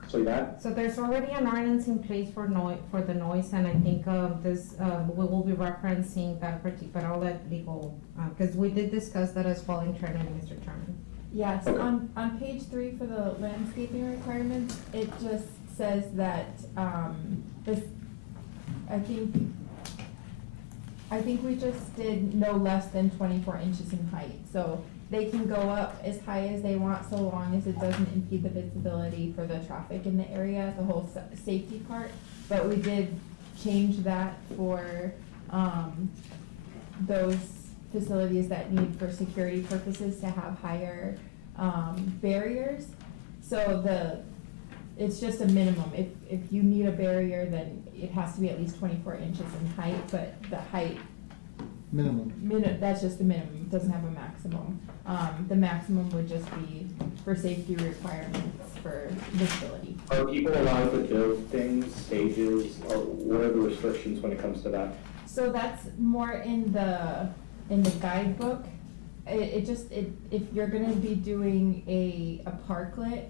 actually that? So there's already an ordinance in place for the noise, and I think, this, we will be referencing that but I'll let legal, cause we did discuss that as well internally, Mr. Chairman. Yes, Okay. on page 3 for the landscaping requirements, it just says that, this, I think we just did no less than 24 inches in height, so they can go up as high as they want so long as it doesn't impede the visibility for the traffic in the area, the whole safety part. But we did change that for, those facilities that need for security purposes to have higher, barriers. So it's just a minimum. If you need a barrier, then it has to be at least 24 inches in height, but the height, Minimum. that's just the minimum, it doesn't have a maximum. The maximum would just be for safety requirements for visibility. Are people allowed to build things, stages, or what are the restrictions when it comes to that? So that's more in the guidebook. If you're gonna be doing a parklet,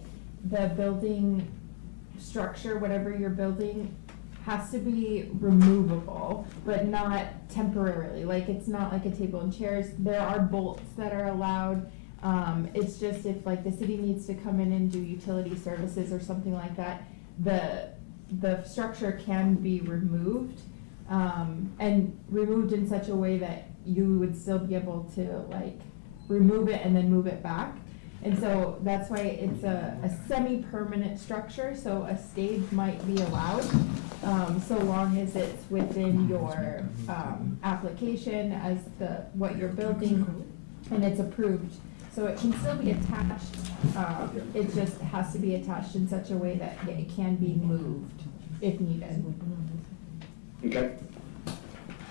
the building structure, whatever you're building, has to be removable, but not temporarily. Like, it's not like a table and chairs. There are bolts that are allowed. It's just if like the city needs to come in and do utility services or something like that, the structure can be removed, and removed in such a way that you would still be able to like remove it and then move it back. And so that's why it's a semi-permanent structure, so a stage might be allowed, so long as it's within your, application as what you're building, and it's approved. So it can still be attached, it just has to be attached in such a way that it can be moved if needed. Okay.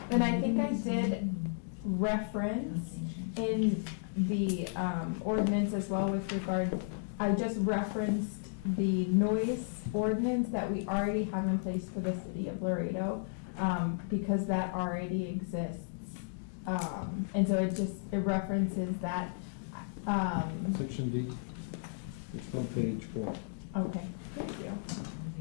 And I think I did reference in the ordinance as well with regard, I just referenced the noise ordinance that we already have in place for the city of Laredo, because that already exists. And so it references that. Section D. It's on page 4. Okay, thank you.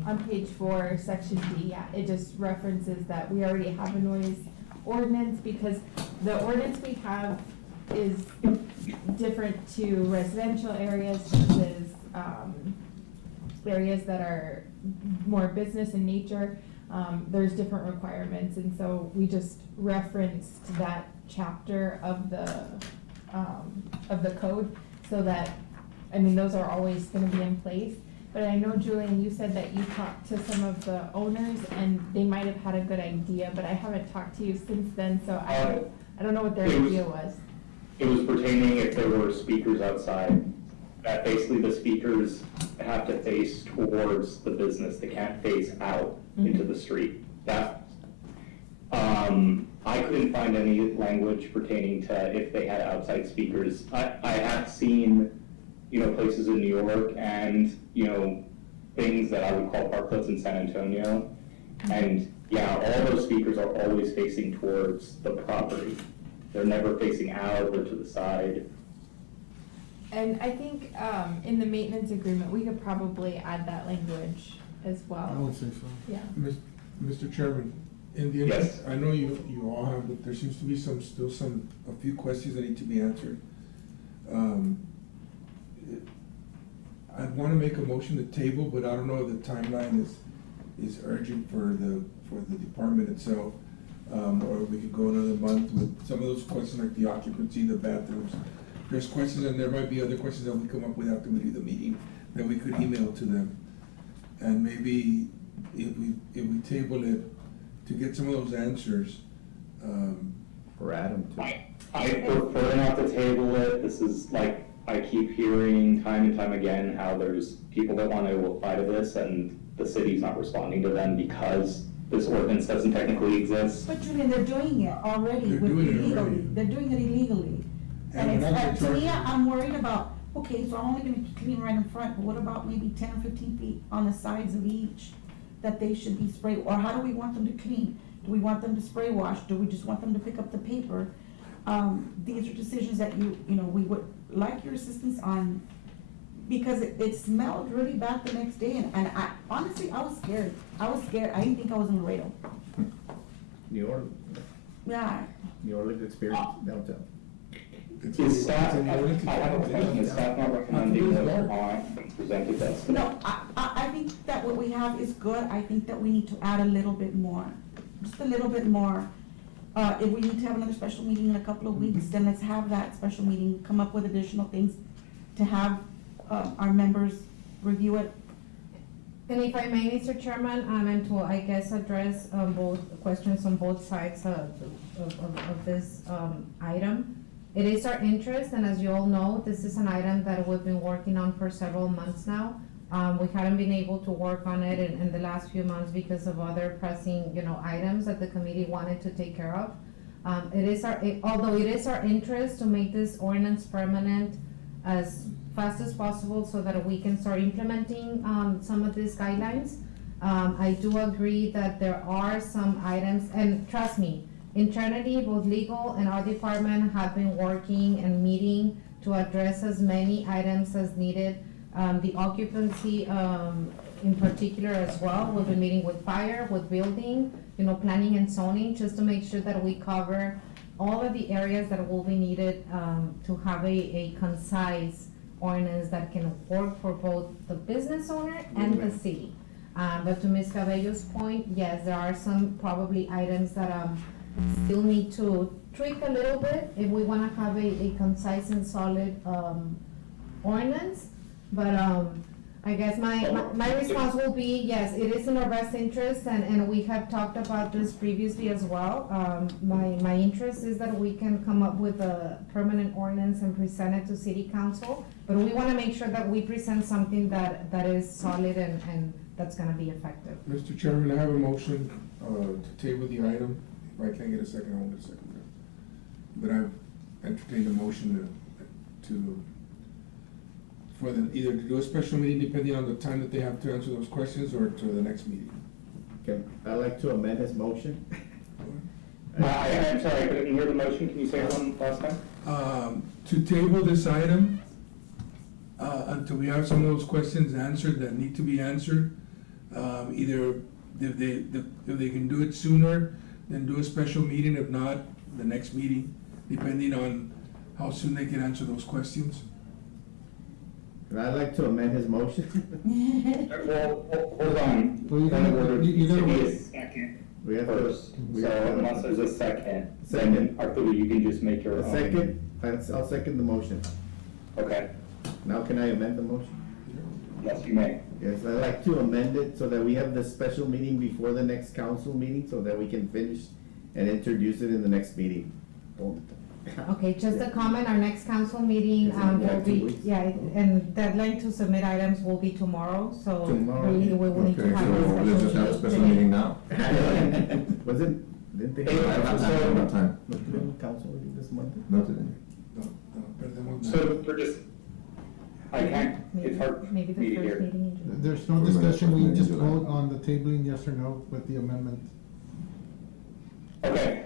On page 4, section D, yeah, it just references that we already have a noise ordinance, because the ordinance we have is different to residential areas versus, areas that are more business in nature. There's different requirements, and so we just referenced that chapter of the code, so that, I mean, those are always gonna be in place. But I know, Julian, you said that you talked to some of the owners and they might have had a good idea, but I haven't talked to you since then, so I don't know what their idea was. It was pertaining if there were speakers outside, that basically the speakers have to face towards the business, they can't face out into the street. That, I couldn't find any language pertaining to if they had outside speakers. I have seen, places in New York and, things that I would call parklets in San Antonio. And yeah, all those speakers are always facing towards the property. They're never facing out or to the side. And I think, in the maintenance agreement, we could probably add that language, as I well. would say so. Yeah. Mr. Chairman, in the Yes. interest, I know you all have, but there seems to be a few questions that need to be answered. I wanna make a motion to table, but I don't know if the timeline is urgent for the department itself. Or we could go another month with some of those questions like the occupancy, the bathrooms. There's questions, and there might be other questions that we come up with after we do the meeting, that we could email to them. And maybe if we table it, to get some of those answers, For Adam too. I prefer not to table it. This is like, I keep hearing time and time again how there's people that want to apply to this and the city's not responding to them because this ordinance doesn't technically exist. But Julian, they're doing it already They're with doing it illegally. already. They're doing it illegally. And And we're it's, not gonna to me, charge them. I'm worried about, okay, so I'm only gonna clean right in front, but what about maybe 10 or 15 feet on the sides of each? That they should be sprayed, or how do we want them to clean? Do we want them to spray wash? Do we just want them to pick up the paper? These are decisions that you know, we would like your assistance on, because it smelled really bad the next day, and I, honestly, I was scared. I didn't think I was in Laredo. New Orleans, Yeah, New Orleans experience downtown. Is staff, It's in the ordinance. I have a question, is staff not recommending that Vermont presented this? no, I think that what we have is good. I think that we need to add a little bit more, just a little bit more. If we need to have another special meeting in a couple of weeks, then let's have that special meeting, come up with additional things to have, our members review it. And if I may, Mr. Chairman, and to, I guess, address, both questions on both sides of this, item. It is our interest, and as you all know, this is an item that we've been working on for several months now. We hadn't been able to work on it in the last few months because of other pressing, items that the committee wanted to take care of. Although it is our interest to make this ordinance permanent as fast as possible so that we can start implementing, some of these guidelines. I do agree that there are some items, and trust me, internally, both legal and our department have been working and meeting to address as many items as needed. The occupancy, in particular as well, we've been meeting with fire, with building, planning and zoning, just to make sure that we cover all of the areas that will be needed, to have a concise ordinance that can work for both the business owner and the city. But to Ms. Cabello's point, yes, there are some probably items that, still need to tweak a little bit if we wanna have a concise and solid, ordinance. But, I guess my response will be, yes, it is in our best interest, and we have talked about this previously as well. My interest is that we can come up with a permanent ordinance and present it to city council, but we wanna make sure that we present something that is solid and that's gonna be effective. Mr. Chairman, I have a motion, to table the item. If I can't get a second, I won't get a second. But I've entertained a motion for them either to do a special meeting depending on the time that they have to answer those questions, or to the next meeting. Okay, I'd like to amend his motion. I'm sorry, I couldn't hear the motion. Can you say it one last time? To table this item, until we have some of those questions answered that need to be answered. Either if they can do it sooner, then do a special meeting, if not, the next meeting, depending on how soon they can answer those questions. And I'd like to amend his motion. Well, hold on. Well, you gotta- you gotta Give me a wait. second We have to. first. we So have to- unless there's a second, Second. then Arturo, you can just make your A own. second, I'll second the motion. Okay, Now can I amend the motion? yes, you may. Yes, I'd like to amend it so that we have the special meeting before the next council meeting, so that we can finish and introduce it in the next meeting. Okay, just a comment, our next council meeting, Is it will 2 be, weeks? yeah, and deadline to submit items will be tomorrow, so Tomorrow. really, we will need to have a special meeting. now. Didn't they? Hey, so- time. Don't you have a council meeting this month? Not today. No, perdemos nada. So for just, I can't, it's hard Maybe for me the to first hear. meeting in June. There's no discussion, we just vote on the tabling, yes or no, with the amendment. Okay,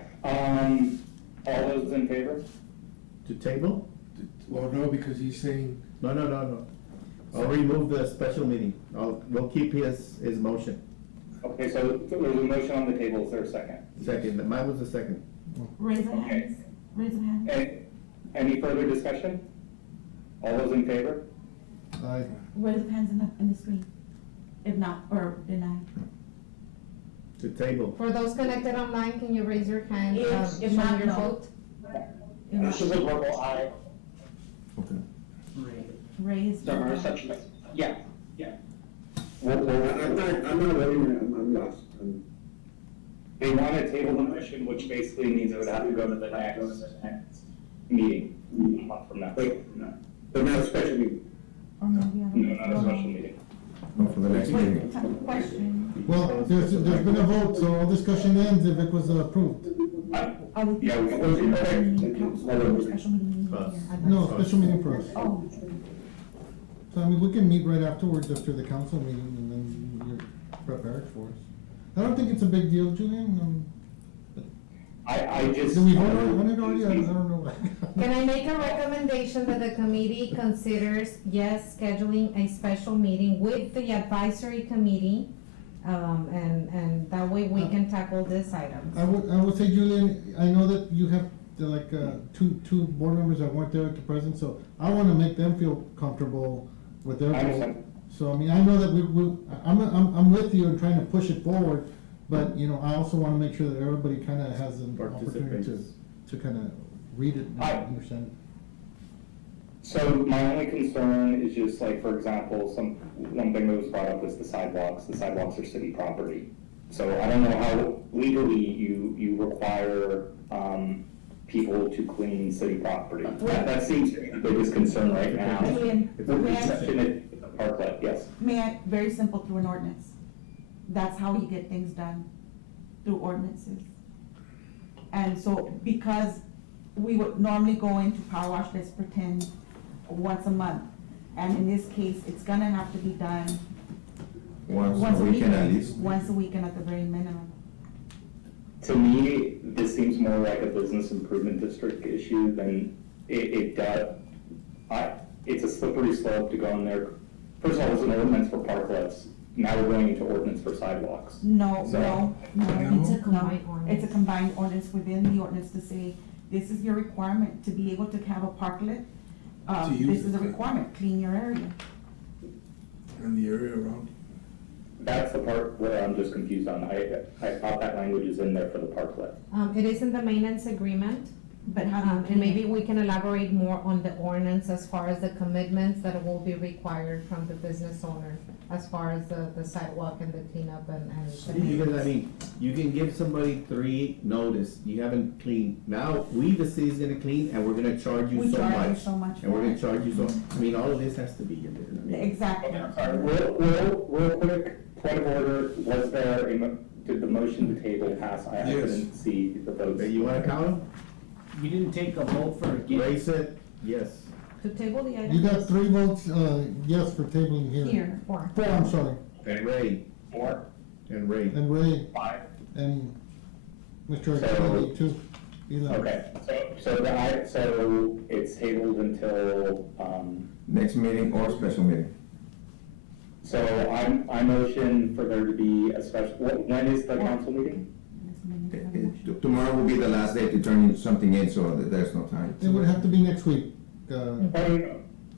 all those in favor? To table? Well, no, because he's saying, No. I'll remove the special meeting. We'll keep his motion. Okay, so there's a motion on the table, is there a second? Second, mine was the second. Raise of Okay. hands, raise of hands. Any further discussion? All those in favor? Aye. Raise of hands in the screen. If not, or deny. To table. For those connected online, can you raise your hand, If show not, your no. vote? If not, a verbal aye. Okay. raise. Yeah. I'm not voting, I'm lost. They want to table the motion, which basically means it would have to go to the next meeting, a month from now. Wait, no, but not a special meeting. Or maybe I No, don't not a special meeting. No, for the next meeting. Wait, question. Well, there's been a vote, so all discussion ends if it was approved. Are we? Yeah, we can- Special meeting, council, or special meeting Us. here? No, special meeting for us. Oh, So I mean, we can meet right afterwards after the council meeting and then you're prepared for us. I don't think it's a big deal, Julian. I just. Did we vote on it already? I don't know. Can I make a recommendation that the committee considers, yes, scheduling a special meeting with the advisory committee? And that way we can tackle this item. I would say, Julian, I know that you have two board members that weren't there at the present, so I wanna make them feel comfortable with their I vote. understand. So, I mean, I know that I'm with you in trying to push it forward, but, you know, I also wanna make sure that everybody kinda has an opportunity Participates. to kinda read it and I- understand it. So my only concern is just like, for example, one thing that was brought up was the sidewalks. The sidewalks are city property. So I don't know how legally you require, people to clean city property. That seems to be the biggest concern right now. Julian, With the may I- exception of the parklet, yes. May I, very simple, through an ordinance. That's how you get things done, through ordinances. And so, because we would normally go into power wash, let's pretend, once a month. And in this case, it's gonna have to be done Once a weekend at least. once a weekend at the very minimum. To me, this seems more like a business improvement district issue than it does. It's a slippery slope to go in there. First of all, it's an ordinance for parklets. Now we're going into ordinance for sidewalks. No, So- no, no. It's a no. combined ordinance. It's a combined ordinance within the ordinance to say, this is your requirement to be able to have a parklet. To use This is a it. requirement, clean your area. And the area around. That's the part where I'm just confused on. I thought that language is in there for the parklet. It is in the maintenance agreement, But how do you? and maybe we can elaborate more on the ordinance as far as the commitments that will be required from the business owner, as far as the sidewalk and the cleanup and the Because, I maintenance. mean, you can give somebody 3 notice, you haven't cleaned. Now, we, the city's gonna clean, and we're gonna charge you We so charge you much. so much And we're for gonna it. charge you so, I mean, all of this has to be in there. I mean, Exactly. Okay, I'm sorry, real quick, point of order, was there did the motion to table pass? I Yes. couldn't see the votes. Okay, you wanna count them? You didn't take a vote for against. Ray said, yes. To table the item? You got 3 votes, yes, for tabling here. Here. 4. 4, I'm sorry. And Ray, 4, and Ray. And Ray 5. and Mr. So- Akeli, 2. 11. Okay, so it's tabled until, Next meeting or special meeting. so I motion for there to be a special, when is the council meeting? Tomorrow will be the last day to turn something in, so that there's no time. It would have to be next week.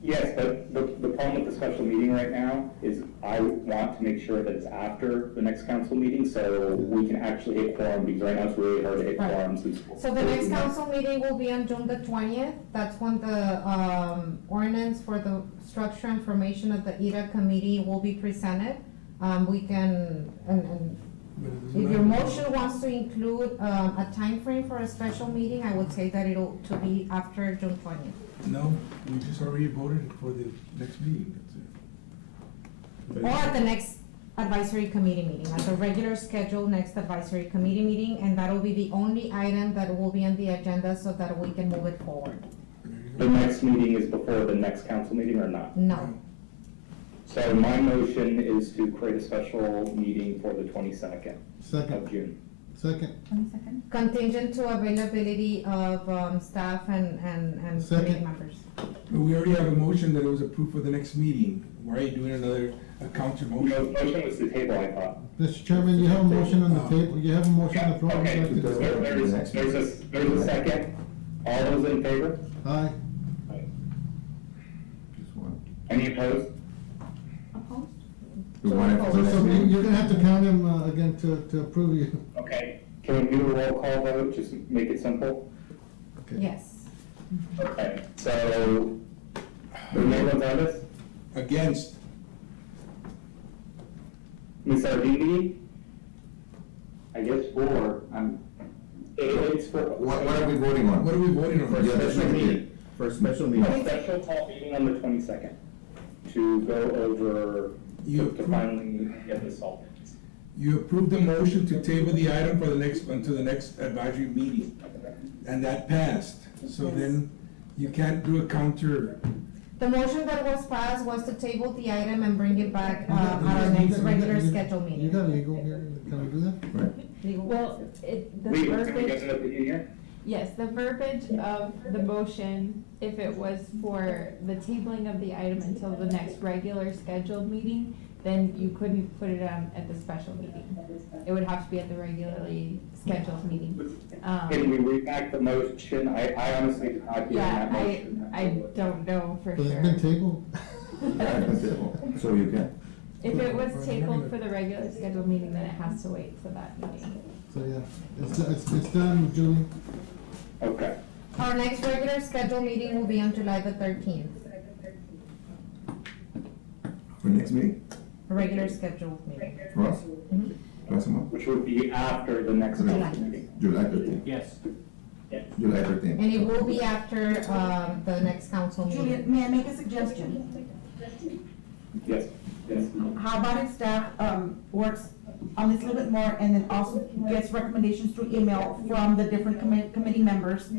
Yes, but the problem with the special meeting right now is I want to make sure that it's after the next council meeting, so we can actually hit quorum, because right now it's really hard to hit Right. quorums. So the next council meeting will be on June the 20th. That's when the ordinance for the structure and formation of the IRA committee will be presented. We can, and if your motion wants to include a time frame for a special meeting, I would say that it'll to be after June 20th. No, we just already voted for the next meeting, that's it. Or at the next advisory committee meeting, at the regular scheduled next advisory committee meeting, and that'll be the only item that will be on the agenda so that we can move it forward. The next meeting is before the next council meeting or not? No. So my motion is to create a special meeting for the 22nd Second, of June. second, 22nd? Contingent to availability of staff and committee Second. members. But we already have a motion that it was approved for the next meeting. Why are you doing another, a counter motion? Motion was the table, I thought. Mr. Chairman, you have a motion on the table, you have a motion on the floor. Okay, Would you like to discuss? there's a second. All those in favor? Aye. Just one. Any opposed? Opposed? We want it for the next So meeting. you're gonna have to count him, again, to approve you. Okay, can we do a roll call vote, just make it simple? Okay. Yes. Okay, so, Rene Gonzalez, Against, Ms. Arditi? I guess for, it's for. What are we voting on? what are we voting on? For Yeah, that's special right. meeting, for special meeting. A special call meeting on the 22nd to go over, You to approve- finally get this solved. You approved the motion to table the item for the next, until the next advisory meeting, and that passed. So then you can't do a counter. The motion that was passed was to table the item and bring it back, You got- at our next regular you- scheduled You meeting. got legal here, can we do that? Well, the Wait, can we verbiage, get it in here? yes, the verbiage of the motion, if it was for the tabling of the item until the next regular scheduled meeting, then you couldn't put it on at the special meeting. It would have to be at the regularly scheduled meeting. Can we read back the motion? I honestly did not hear Yeah, that motion. I don't know for But it's sure. been tabled. So you can. If it was tabled for the regular scheduled meeting, then it has to wait for that meeting. So, yeah, it's done, Julie. Okay. Our next regular scheduled meeting will be on July the 13th, For next meeting? a regular scheduled meeting. For us? Mhm. Twice a month? Which would be after the next July. council meeting. July 13th. Yes. July 13th. And it will be after, the next council meeting. Juliet, may I make a suggestion? Yes, yes. How about if staff, works on this a little bit more and then also gets recommendations through email from the different committee members?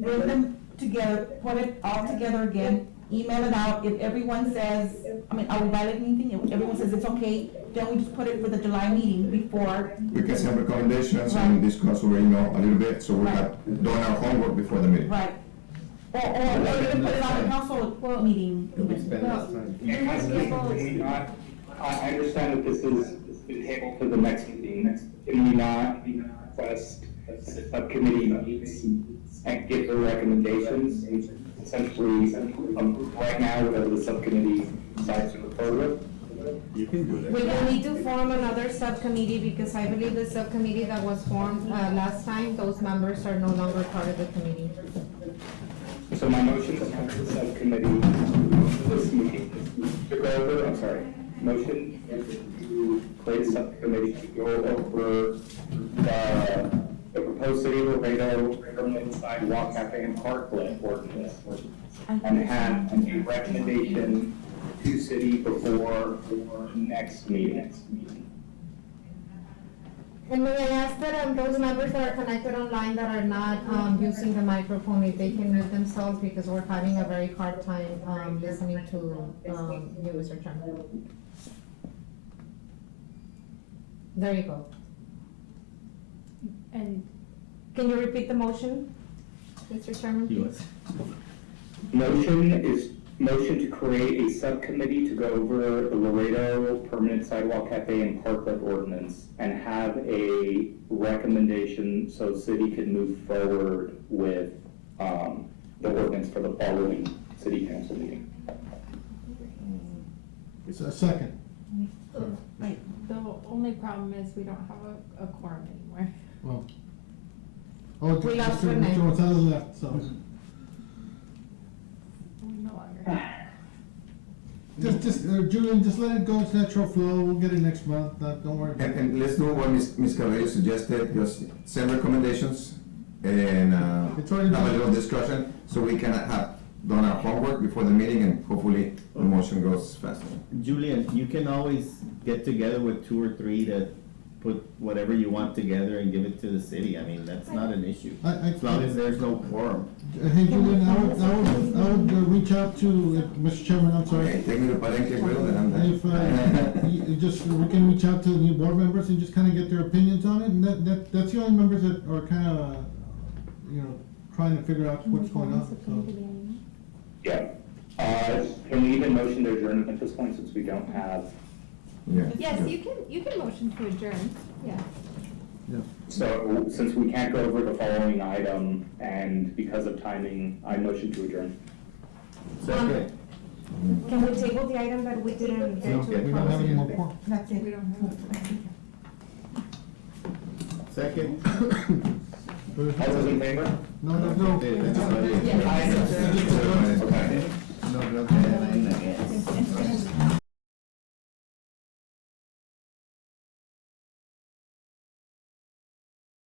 Bring them together, put it all together again, email it out. If everyone says, I mean, are we violating anything? If everyone says it's okay, then we just put it for the July meeting before. We can send recommendations and discuss over email a little bit, so we have done our homework before the meeting. Right. Or even put it on the council meeting. And can we not, I understand that this is tabled to the next meeting. Can we not request a subcommittee meets and give their recommendations? Essentially, right now, whatever the subcommittee decides to refer with. You can do We will need to form another subcommittee because I believe the subcommittee that was formed, last time, those members are no longer part of the committee. So my motion is to have the subcommittee this meeting to go over, I'm sorry, motion is to create a subcommittee to go over the proposed city of Laredo permanent sidewalk cafe and parklet ordinance and have a recommendation to city before next meeting. And may I ask that, those members that are connected online that are not, using the microphone, if they can mute themselves because we're having a very hard time, listening to, you, Mr. Chairman. There you go. And Can you repeat the motion, Mr. Chairman, please? Motion to create a subcommittee to go over the Laredo permanent sidewalk cafe and parklet ordinance and have a recommendation so city can move forward with, the ordinance for the following city council meeting. It's a second. Right, the only problem is we don't have a quorum anymore. Well. Oh, We lost Mr. Renee. Gonzalez left, so. We no longer. Julian, just let it go, it's natural flow, we'll get it next month, don't worry about it. And let's do what Ms. Cabello suggested, just send recommendations and, It's already have a done. little discussion, so we can have done our homework before the meeting and hopefully the motion goes faster. Julian, you can always get together with 2 or 3 to put whatever you want together and give it to the city. I mean, that's not an issue. As long as there's no quorum. Hey, Julian, I would reach out to, Mr. Chairman, I'm sorry. Okay, take me to Palenque, Will, and I'm done. If, we can reach out to the new board members and just kinda get their opinions on it, and that's the only members that are kinda, trying to figure out what's going on, so. Yeah. Can we even motion to adjourn at this point since we don't have, Yeah. Yes, you can motion to adjourn, yeah. so since we can't go over the following item and because of timing, I motion to adjourn. Second. Can we table the item that we didn't get to? Okay. We don't have any more quorum. That's it. We don't have. Second. All those in favor? No, no, no. Yes. Aye. No, no, no.